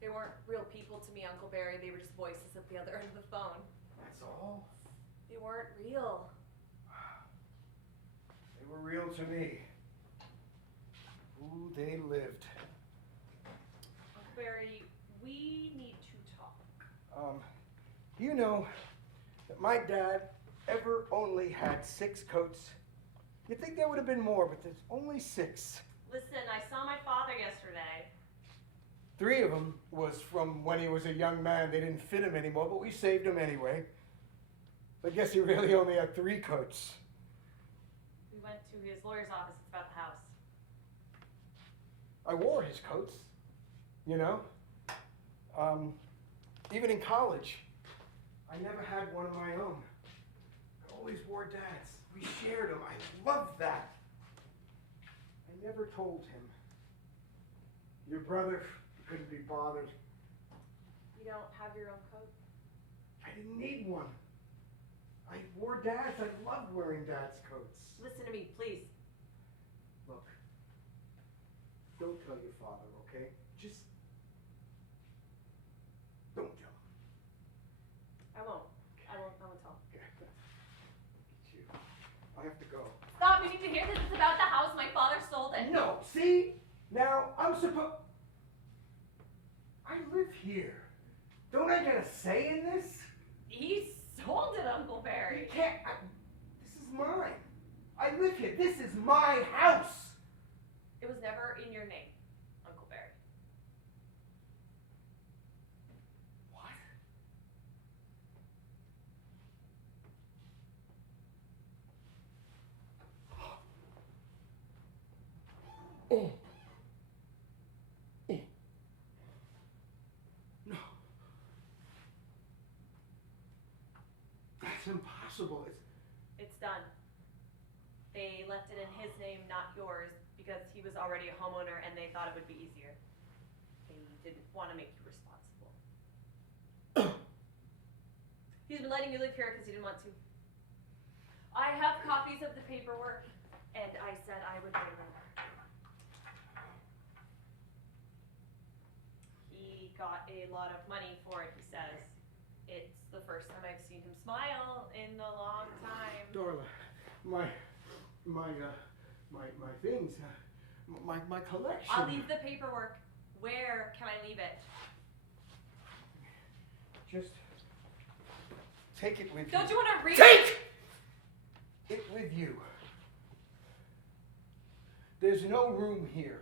They weren't real people to me, Uncle Barry. They were just voices at the other end of the phone. That's all. They weren't real. They were real to me. Ooh, they lived. Uncle Barry, we need to talk. Do you know that my dad ever only had 6 coats? You'd think there would have been more, but there's only 6. Listen, I saw my father yesterday. 3 of them was from when he was a young man. They didn't fit him anymore, but we saved him anyway. I guess he really only had 3 coats. We went to his lawyer's office. It's about the house. I wore his coats, you know. Even in college, I never had one of my own. I always wore Dad's. We shared them. I loved that. I never told him. Your brother couldn't be bothered. You don't have your own coat? I didn't need one. I wore Dad's. I loved wearing Dad's coats. Listen to me, please. Look, don't tell your father, okay? Just don't tell him. I won't. I won't tell. Okay. Look at you. I have to go. Stop, you need to hear this. It's about the house. My father sold it. No, see? Now, I'm supposed... I live here. Don't I get a say in this? He sold it, Uncle You Barry. can't... this is mine. I live here. This is my house. It was never in your name, Uncle Barry. What? Oh. Oh. No. That's impossible. It's done. They left it in his name, not yours, because he was already a homeowner and they thought it would be easier. They didn't want to make you responsible. He's been letting you live here because he didn't want to. I have copies of the paperwork, and I said I would bring them. He got a lot of money for it, he says. It's the first time I've seen him smile in a long time. Darla, my things, my collection. I'll leave the paperwork. Where can I leave it? Just take it with Don't you you. want to read Take it with you. There's no room here.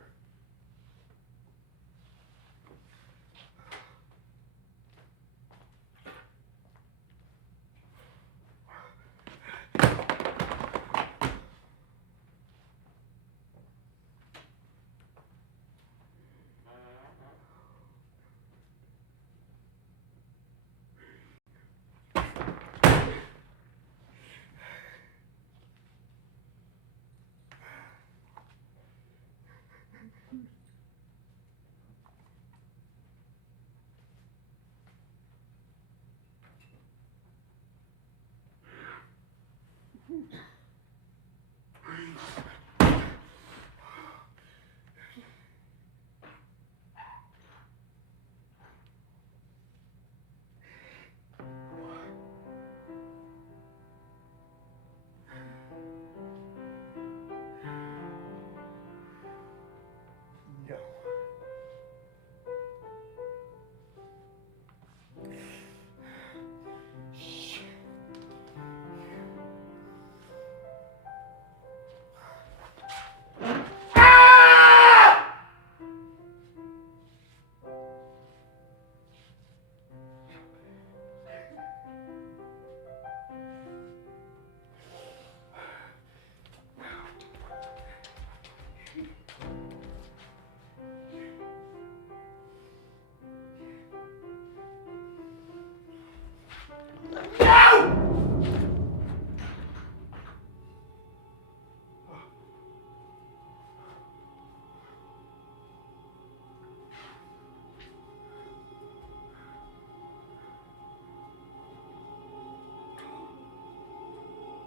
No!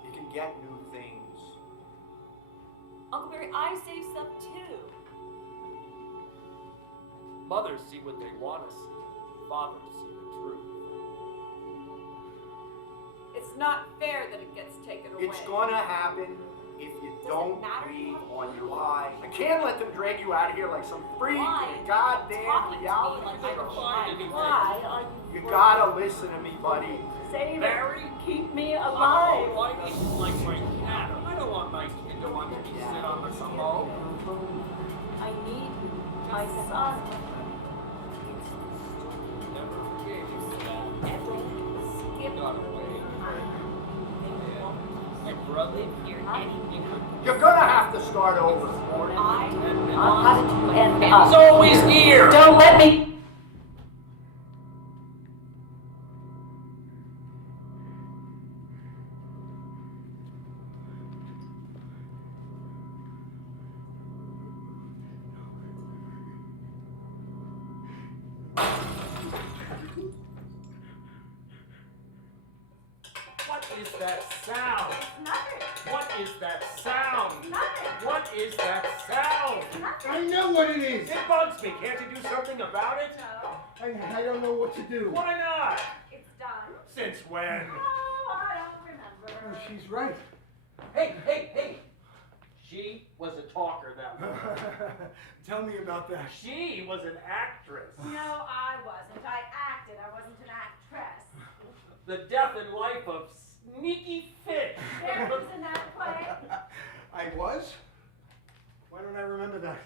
You can get new things. Uncle Barry, I save stuff too. Mothers see what they want to see. Fathers see the truth. It's not fair that it gets taken away. It's gonna happen if you Does it don't matter breathe how on you your feel? lie. I can't let them drag you out of here like some freak Why in a are you goddamn talking to me reality like show. I'm a child? Why are You you gotta listen to me, buddy. Save Barry? it. Keep me Oh, alive. why is it like my cat? I don't want my kid to want to be sit on the commode. I need you, my son. Never forgave you for that. Skip Got away. My brother here, anything could. You're gonna have to start over. I How did you end He's up? always here. Don't let me. What is that sound? Nothing. What is that sound? Nothing. What is that sound? I know what it is. It bugs me. Can't you do something about it? I don't know what to do. Why not? It's done. Since when? Oh, I don't remember. Oh, she's right. Hey, hey, hey! She was a talker that way. Tell me about that. She was an actress. No, I wasn't. I acted. I wasn't an actress. The death and life of Sneaky Fish. There was in that play. I was? Why don't I remember that?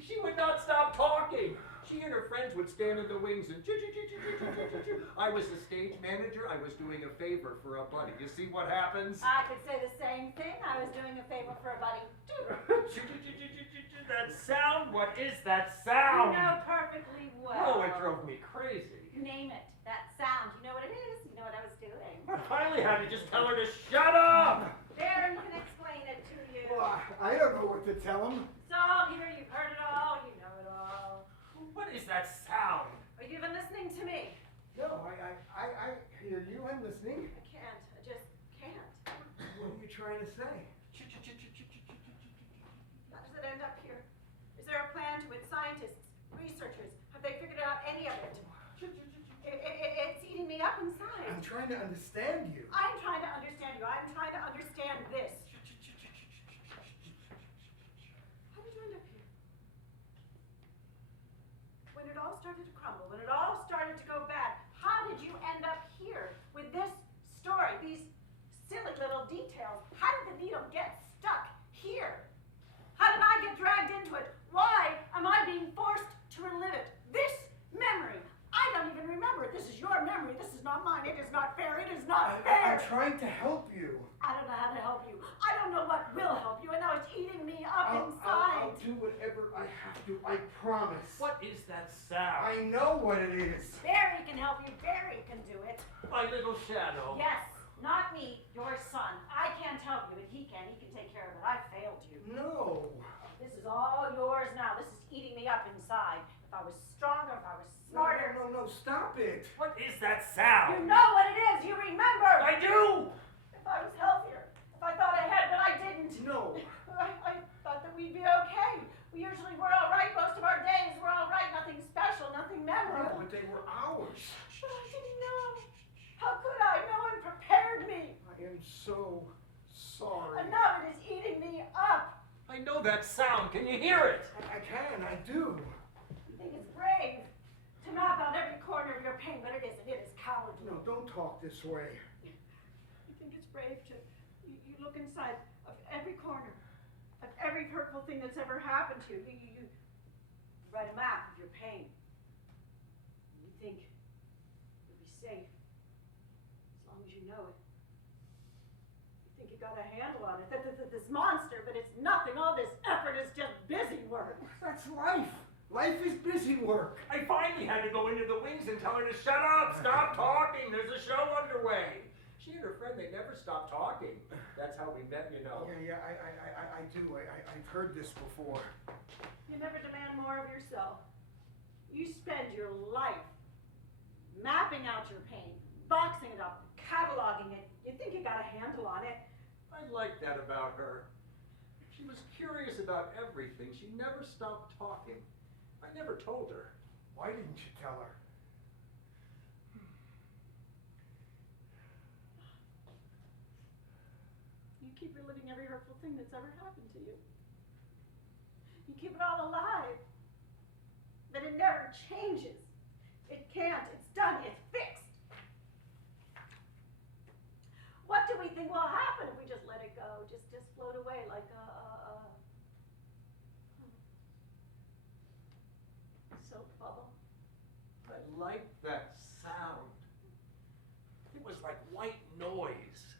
She would not stop talking. She and her friends would stand in the wings and choo-choo-choo-choo-choo-choo-choo. I was the stage manager. I was doing a favor for a buddy. You see what happens? I could say the same thing. I was doing a favor for a buddy, too. Choo-choo-choo-choo-choo-choo. That sound? What is that You sound? know perfectly well. Oh, it drove me crazy. Name it. That sound. You know what it is. You know what I was doing. I finally had to just tell her to shut up. Darren can explain it to you. Well, I don't know what to tell him. It's all here. You've heard it all. You know it all. What is that sound? Are you even listening to me? No, I hear you. I'm listening. I can't. I just can't. What are you trying to say? How does it end up here? Is there a plan to it? Scientists, researchers, have they figured out any of it? It's eating me up inside. I'm trying to understand you. I'm trying to understand you. I'm trying to understand this. How did you end up here? When it all started to crumble, when it all started to go bad, how did you end up here with this story, these silly little details? How did the needle get stuck here? How did I get dragged into it? Why am I being forced to relive it? This memory. I don't even remember it. This is your memory. This is not mine. It is not fair. It is not fair. I'm trying to help you. I don't know how to help you. I don't know what will help you, and now it's eating me up I'll inside. do whatever I have to. I promise. What is that sound? I know what it is. Barry can help you. Barry can do it. My little shadow. Yes, not me, your son. I can't help you, but he can. He can take care of it. I failed you. No. This is all yours now. This is eating me up inside. If I was stronger, if I was smarter. No, stop it. What is that You sound? know what it is. You remember. I do! If I was healthier, if I thought I had, but I didn't. No. I thought that we'd be okay. We usually were all right most of our days. We're all right. Nothing special, nothing No, memorable. but they were ours. But I didn't know. How could I? No one prepared me. I am so sorry. And now it is eating me up. I know that sound. Can you hear it? I can, I do. You think it's brave to map out every corner of your pain, but it isn't. It is cowardly. No, don't talk this way. You think it's brave to you look inside of every corner of every hurtful thing that's ever happened to you. You write a map of your pain. You think you'll be safe as long as you know it. You think you got a handle on it. This monster, but it's nothing. All this effort is just busy work. That's life. Life is busy work. I finally had to go into the wings and tell her to shut up, stop talking, there's a show underway. She and her friend, they never stopped talking. That's how we met, you know. Yeah, I do. I've heard this before. You never demand more of yourself. You spend your life mapping out your pain, boxing it up, cataloging it. You think you got a handle on it. I like that about her. She was curious about everything. She never stopped talking. I never told her. Why didn't you tell her? You keep reliving every hurtful thing that's ever happened to you. You keep it all alive. But it never changes. It can't. It's done. It's fixed. What do we think will happen if we just let it go? Just float away like a soap bubble? I liked that sound. It was like white noise.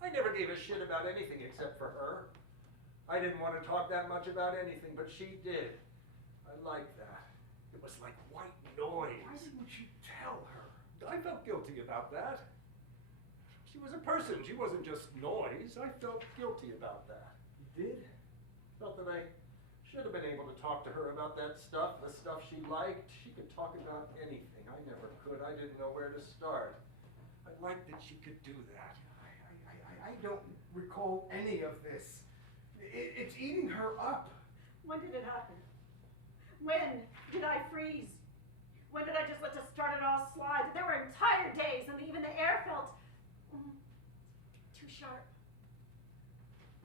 I never gave a shit about anything except for her. I didn't want to talk that much about anything, but she did. I liked that. It was like white noise. Why didn't you tell her? I felt guilty about that. She was a person. She wasn't just noise. I felt guilty about that. You did? Felt that I should have been able to talk to her about that stuff, the stuff she liked. She could talk about anything. I never could. I didn't know where to start. I liked that she could do that. I don't recall any of this. It's eating her up. When did it happen? When did I freeze? When did I just let the start it all slide? There were entire days and even the air felt too sharp.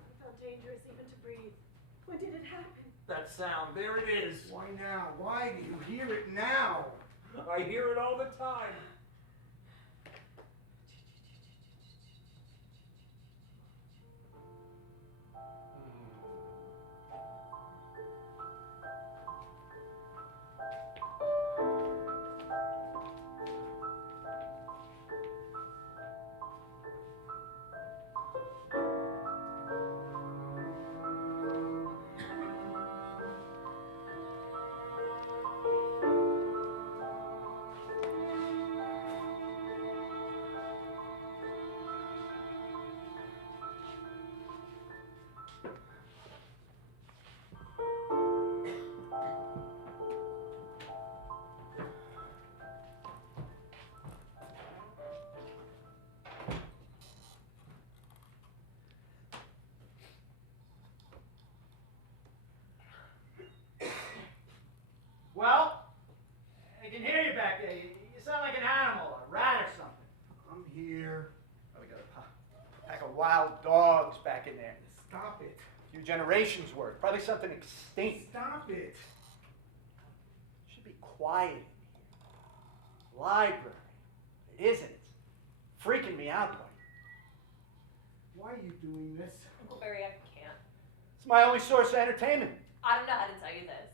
It felt dangerous even to breathe. When did it happen? That sound, there it is. Why now? Why do you hear it now? I hear it all the time. Well, I can hear you back there. You sound like an animal, a rat or something. I'm here. Oh, we got a pack of wild dogs back in there. Stop it. A few generations worth. Probably something extinct. Stop it. Should be quiet in here. Library. It isn't. It's freaking me out, buddy. Why are you doing this? Uncle Barry, I can't. It's my only source of entertainment. I don't know how to tell you this.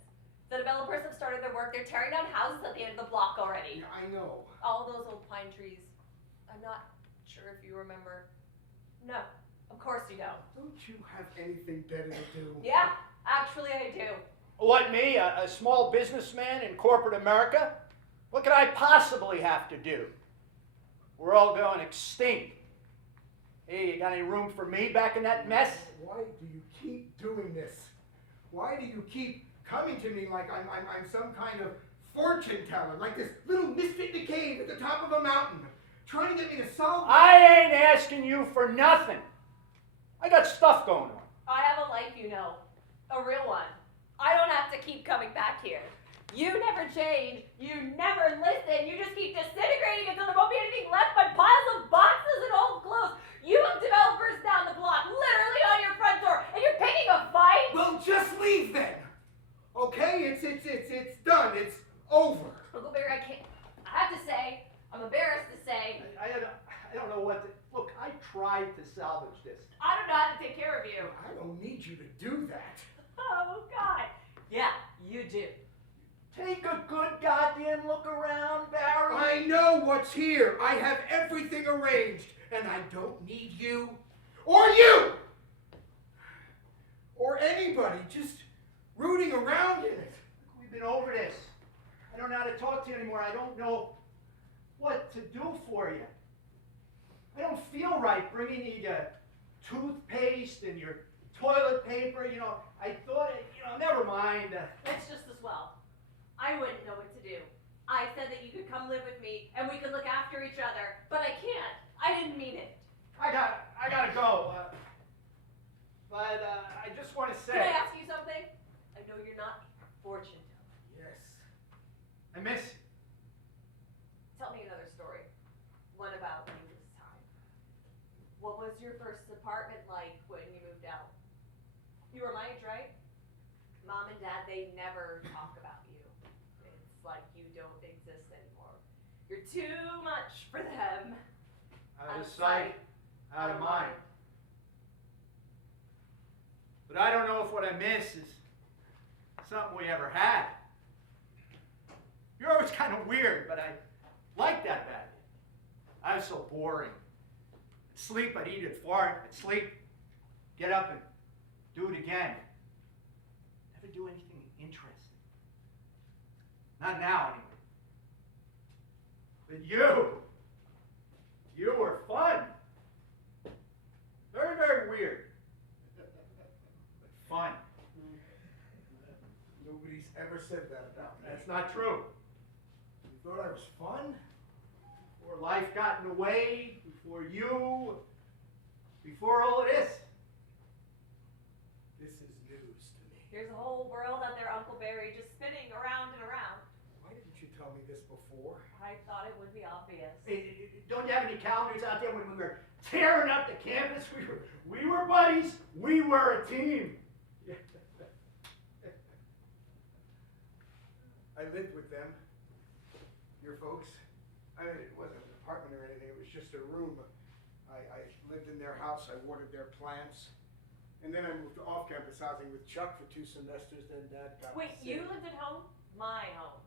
The developers have started their work. They're tearing down houses at the end of the block already. Yeah, I know. All those old pine trees. I'm not sure if you remember. No, of course you don't. Don't you have anything better to do? Yeah, actually I do. What, me, a small businessman in corporate America? What could I possibly have to do? We're all going extinct. Hey, you got any room for me back in that mess? Why do you keep doing this? Why do you keep coming to me like I'm some kind of fortune teller, like this little misfit in a cave at the top of a mountain, trying to get me to solve. I ain't asking you for nothing. I got stuff going on. I have a life, you know. A real one. I don't have to keep coming back here. You never change. You never listen. You just keep disintegrating until there won't be anything left but piles of boxes and old clothes. You have developers down the block, literally on your front door, and you're picking a fight? Well, just leave then. Okay, it's done. It's over. Uncle Barry, I can't. I have to say, I'm embarrassed to say, I don't know what to... Look, I tried to salvage this. I don't know how to take care of you. I don't need you to do that. Oh, God. Yeah, you do. Take a good goddamn look around, Barry. I know what's here. I have everything arranged, and I don't need you or you or anybody just rooting around in it. We've been over this. I don't know how to talk to you anymore. I don't know what to do for you. I don't feel right bringing you your toothpaste and your toilet paper. You know, I thought, never mind. It's just as well. I wouldn't know what to do. I said that you could come live with me and we could look after each other, but I can't. I didn't mean it. I gotta go. But I just want to say, Can I ask you something? I know you're not fortune teller. Yes. I miss you. Tell me another story. One about you this time. What was your first apartment like when you moved out? You were my age, right? Mom and Dad, they never talk about you. It's like you don't exist anymore. You're too much for them. Out of sight, out of mind. But I don't know if what I miss is something we ever had. You're always kind of weird, but I like that about you. I was so boring. I'd sleep, I'd eat, I'd fart, I'd sleep, get up and do it again. Never do anything interesting. Not now, anyway. But you were fun. Very, very weird. But fun. Nobody's ever said that about me. That's not true. You thought I was fun? Before life got in the way, before you, before all of this. This is news to me. There's a whole world out there, Uncle Barry, just spinning around and around. Why didn't you tell me this before? I thought it would be obvious. Hey, don't you have any calendars out there when we were tearing up the campus? We were buddies. We were a team. I lived with them. Your folks. I mean, it wasn't an apartment or anything. It was just a room. I lived in their house. I watered their plants. And then I moved to off-campus housing with Chuck for 2 semesters. Then Dad got Wait, sick. you lived at home? My home.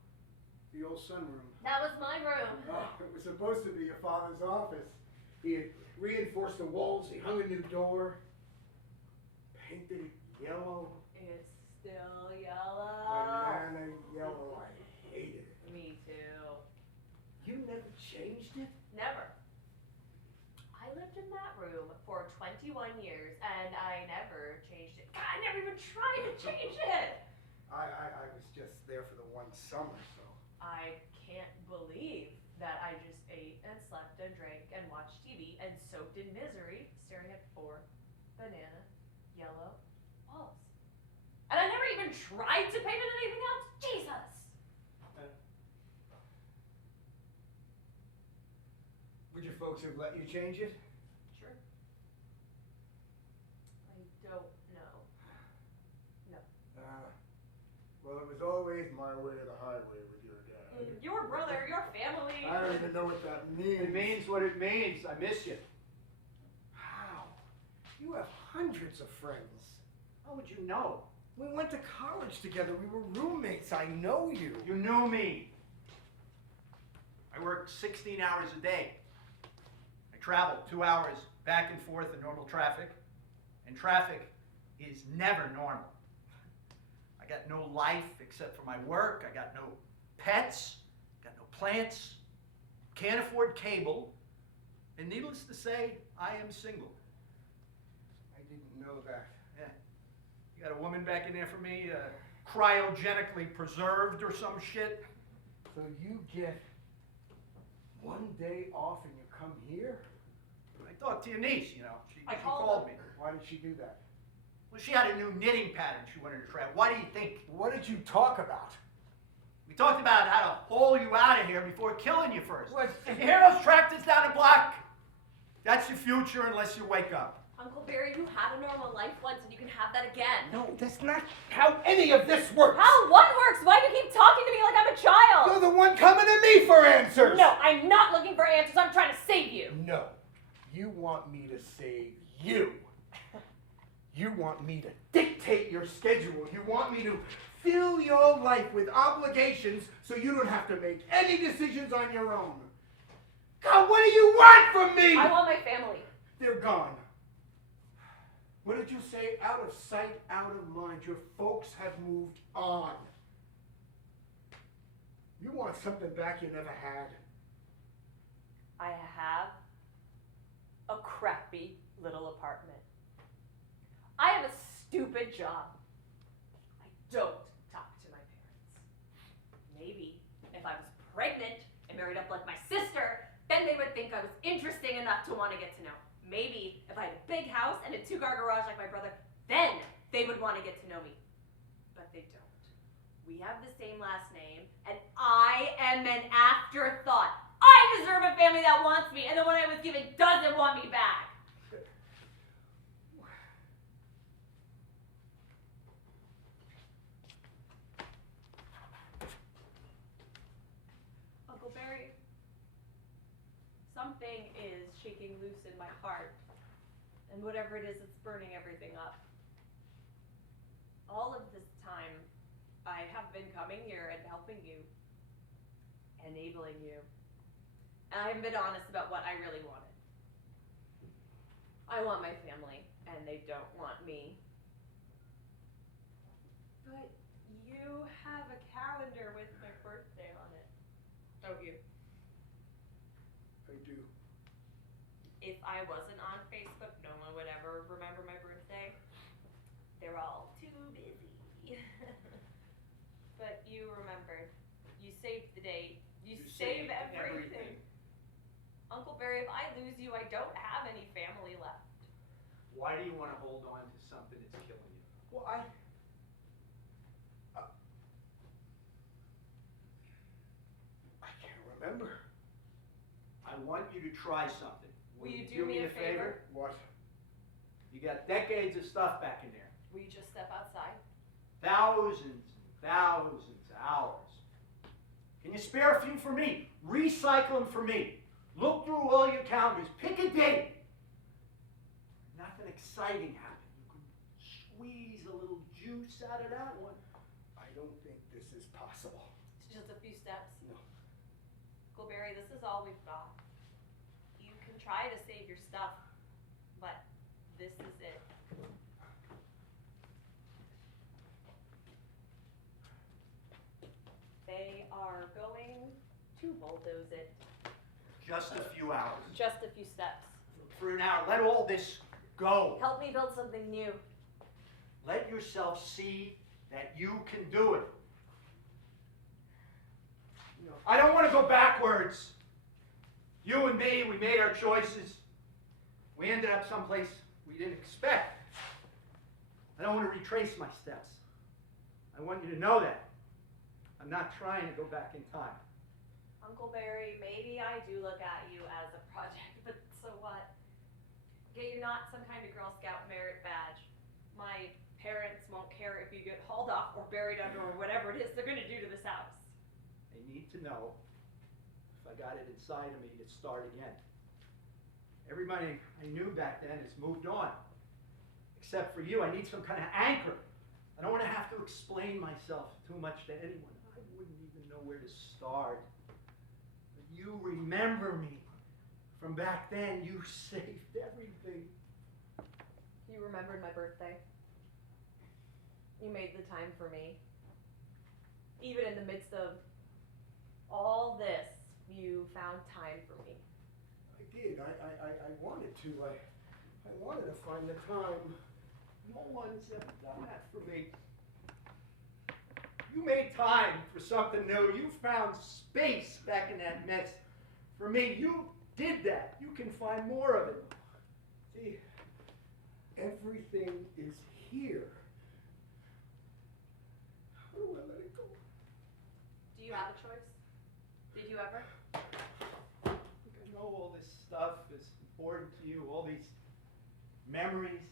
The old sunroom. That was my room. Oh, it was supposed to be your father's office. He had reinforced the walls. He hung a new door. Painted it yellow. It's still yellow. Banana yellow. I hated it. Me too. You never changed it? Never. I lived in that room for 21 years and I never changed it. God, I never even tried to change it. I was just there for the one summer, so. I can't believe that I just ate and slept and drank and watched TV and soaked in misery staring at 4 banana yellow walls. And I never even tried to paint it anything else. Jesus! Would your folks have let you change it? Sure. I don't know. No. Well, it was always my way or the highway with your dad. Your brother, your family. I don't even know what that means. It means what it means. I miss you. How? You have hundreds of friends. How would you know? We went to college together. We were roommates. I know you. You knew me. I worked 16 hours a day. I traveled 2 hours back and forth in normal traffic. And traffic is never normal. I got no life except for my work. I got no pets. Got no plants. Can't afford cable. And needless to say, I am single. I didn't know that. Yeah. You got a woman back in there for me, cryogenically preserved or some shit? So you get one day off and you come here? I talked to your niece, you know. She I called called me. Why did she do that? Well, she had a new knitting pattern she wanted to try. Why do you think? What did you talk about? We talked about how to haul you out of here before killing you first. What? If you hear those tractors down the block, that's your future unless you wake up. Uncle Barry, you had a normal life once and you can have that again. No, that's not how any of this works. How what works? Why do you keep talking to me like I'm a child? You're the one coming to me for answers. No, I'm not looking for answers. I'm trying to save you. No. You want me to save you. You want me to dictate your schedule. You want me to fill your life with obligations so you don't have to make any decisions on your own. God, what do you want from me? I want my family. They're gone. What did you say? Out of sight, out of mind. Your folks have moved on. You want something back you never had. I have a crappy little apartment. I have a stupid job. I don't talk to my parents. Maybe if I was pregnant and married up like my sister, then they would think I was interesting enough to want to get to know. Maybe if I had a big house and a 2-car garage like my brother, then they would want to get to know me. But they don't. We have the same last name, and I am an afterthought. I deserve a family that wants me, and the one I was given doesn't want me back. Uncle Barry, something is shaking loose in my heart, and whatever it is, it's burning everything up. All of this time, I have been coming here and helping you, enabling you, and I haven't been honest about what I really wanted. I want my family, and they don't want me. But you have a calendar with my birthday on it, don't you? I do. If I wasn't on Facebook, no one would ever remember my birthday. They're all too busy. But you remembered. You saved the date. You save saved everything. Uncle Barry, if I lose you, I don't have any family left. Why do you want to hold on to something that's killing you? Well, I can't remember. I want you to try something. Will you do me a favor? What? You got decades of stuff back in there. Will you just step outside? Thousands and thousands of hours. Can you spare a few for me? Recycle them for me. Look through all your calendars. Pick a date. Nothing exciting happened. You can squeeze a little juice out of that one. I don't think this is possible. It's just a few steps. No. Uncle Barry, this is all we've got. You can try to save your stuff, but this is it. They are going to bulldoze it. Just a few hours. Just a few steps. For an hour. Let all this go. Help me build something new. Let yourself see that you can do it. No. I don't want to go backwards. You and me, we made our choices. We ended up someplace we didn't expect. I don't want to retrace my steps. I want you to know that. I'm not trying to go back in time. Uncle Barry, maybe I do look at you as a project, but so what? Okay, you're not some kind of Girl Scout merit badge. My parents won't care if you get hauled off or buried under or whatever it is they're going to do to this house. They need to know if I got it inside of me to start again. Everybody I knew back then has moved on. Except for you, I need some kind of anchor. I don't want to have to explain myself too much to anyone. I wouldn't even know where to start. But you remember me from back then. You saved everything. You remembered my birthday. You made the time for me. Even in the midst of all this, you found time for me. I did. I wanted to. I wanted to find the time. No one's ever done that for me. You made time for something new. You found space back in that mess. For me, you did that. You can find more of it. See, everything is here. How do I let it go? Do you have a choice? Did you ever? I know all this stuff is important to you, all these memories.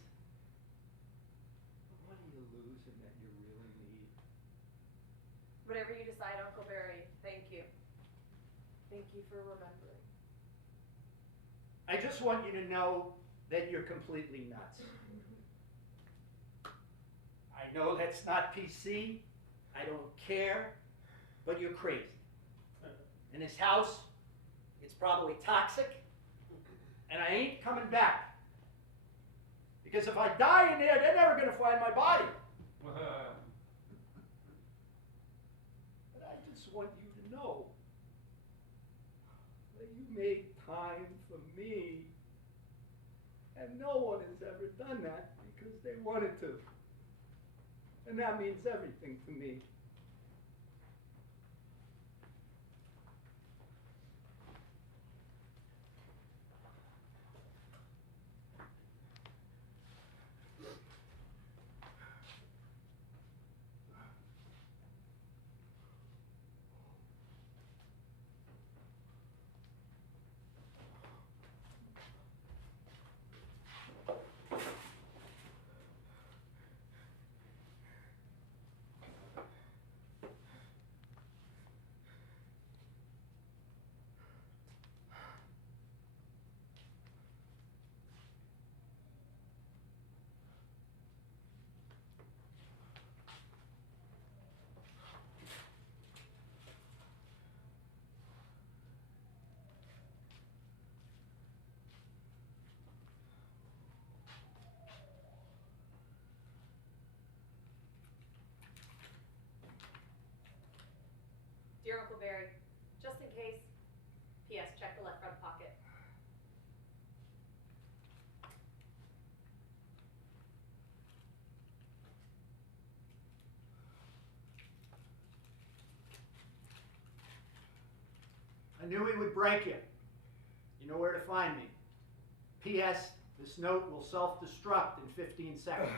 But what are you losing that you really need? Whatever you decide, Uncle Barry, thank you. Thank you for remembering. I just want you to know that you're completely nuts. I know that's not PC. I don't care, but you're crazy. In this house, it's probably toxic, and I ain't coming back. Because if I die in there, they're never going to find my body. But I just want you to know. But you made time for me. And no one has ever done that because they wanted to. And that means everything to me. Dear Uncle Barry, just in case, P.S. Check the left front pocket. I knew he would break you. You know where to find me. P.S. This note will self-destruct in 15 seconds.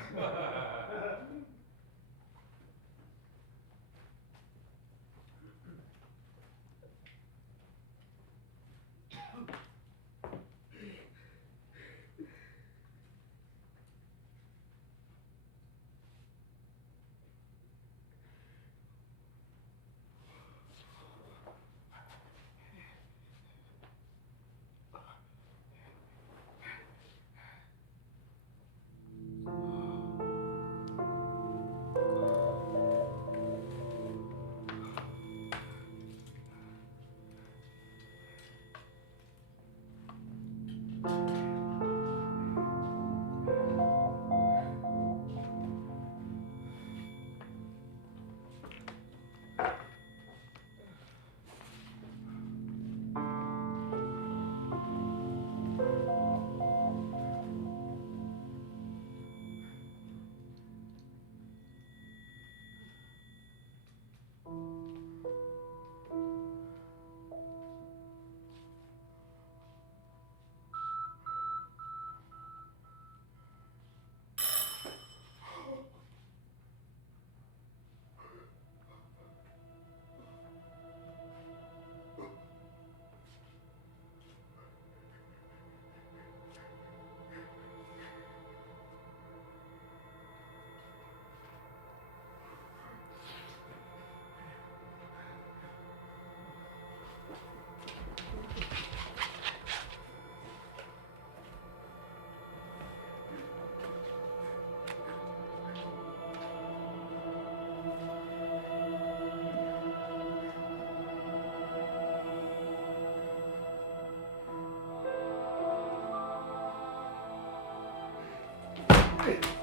Hey!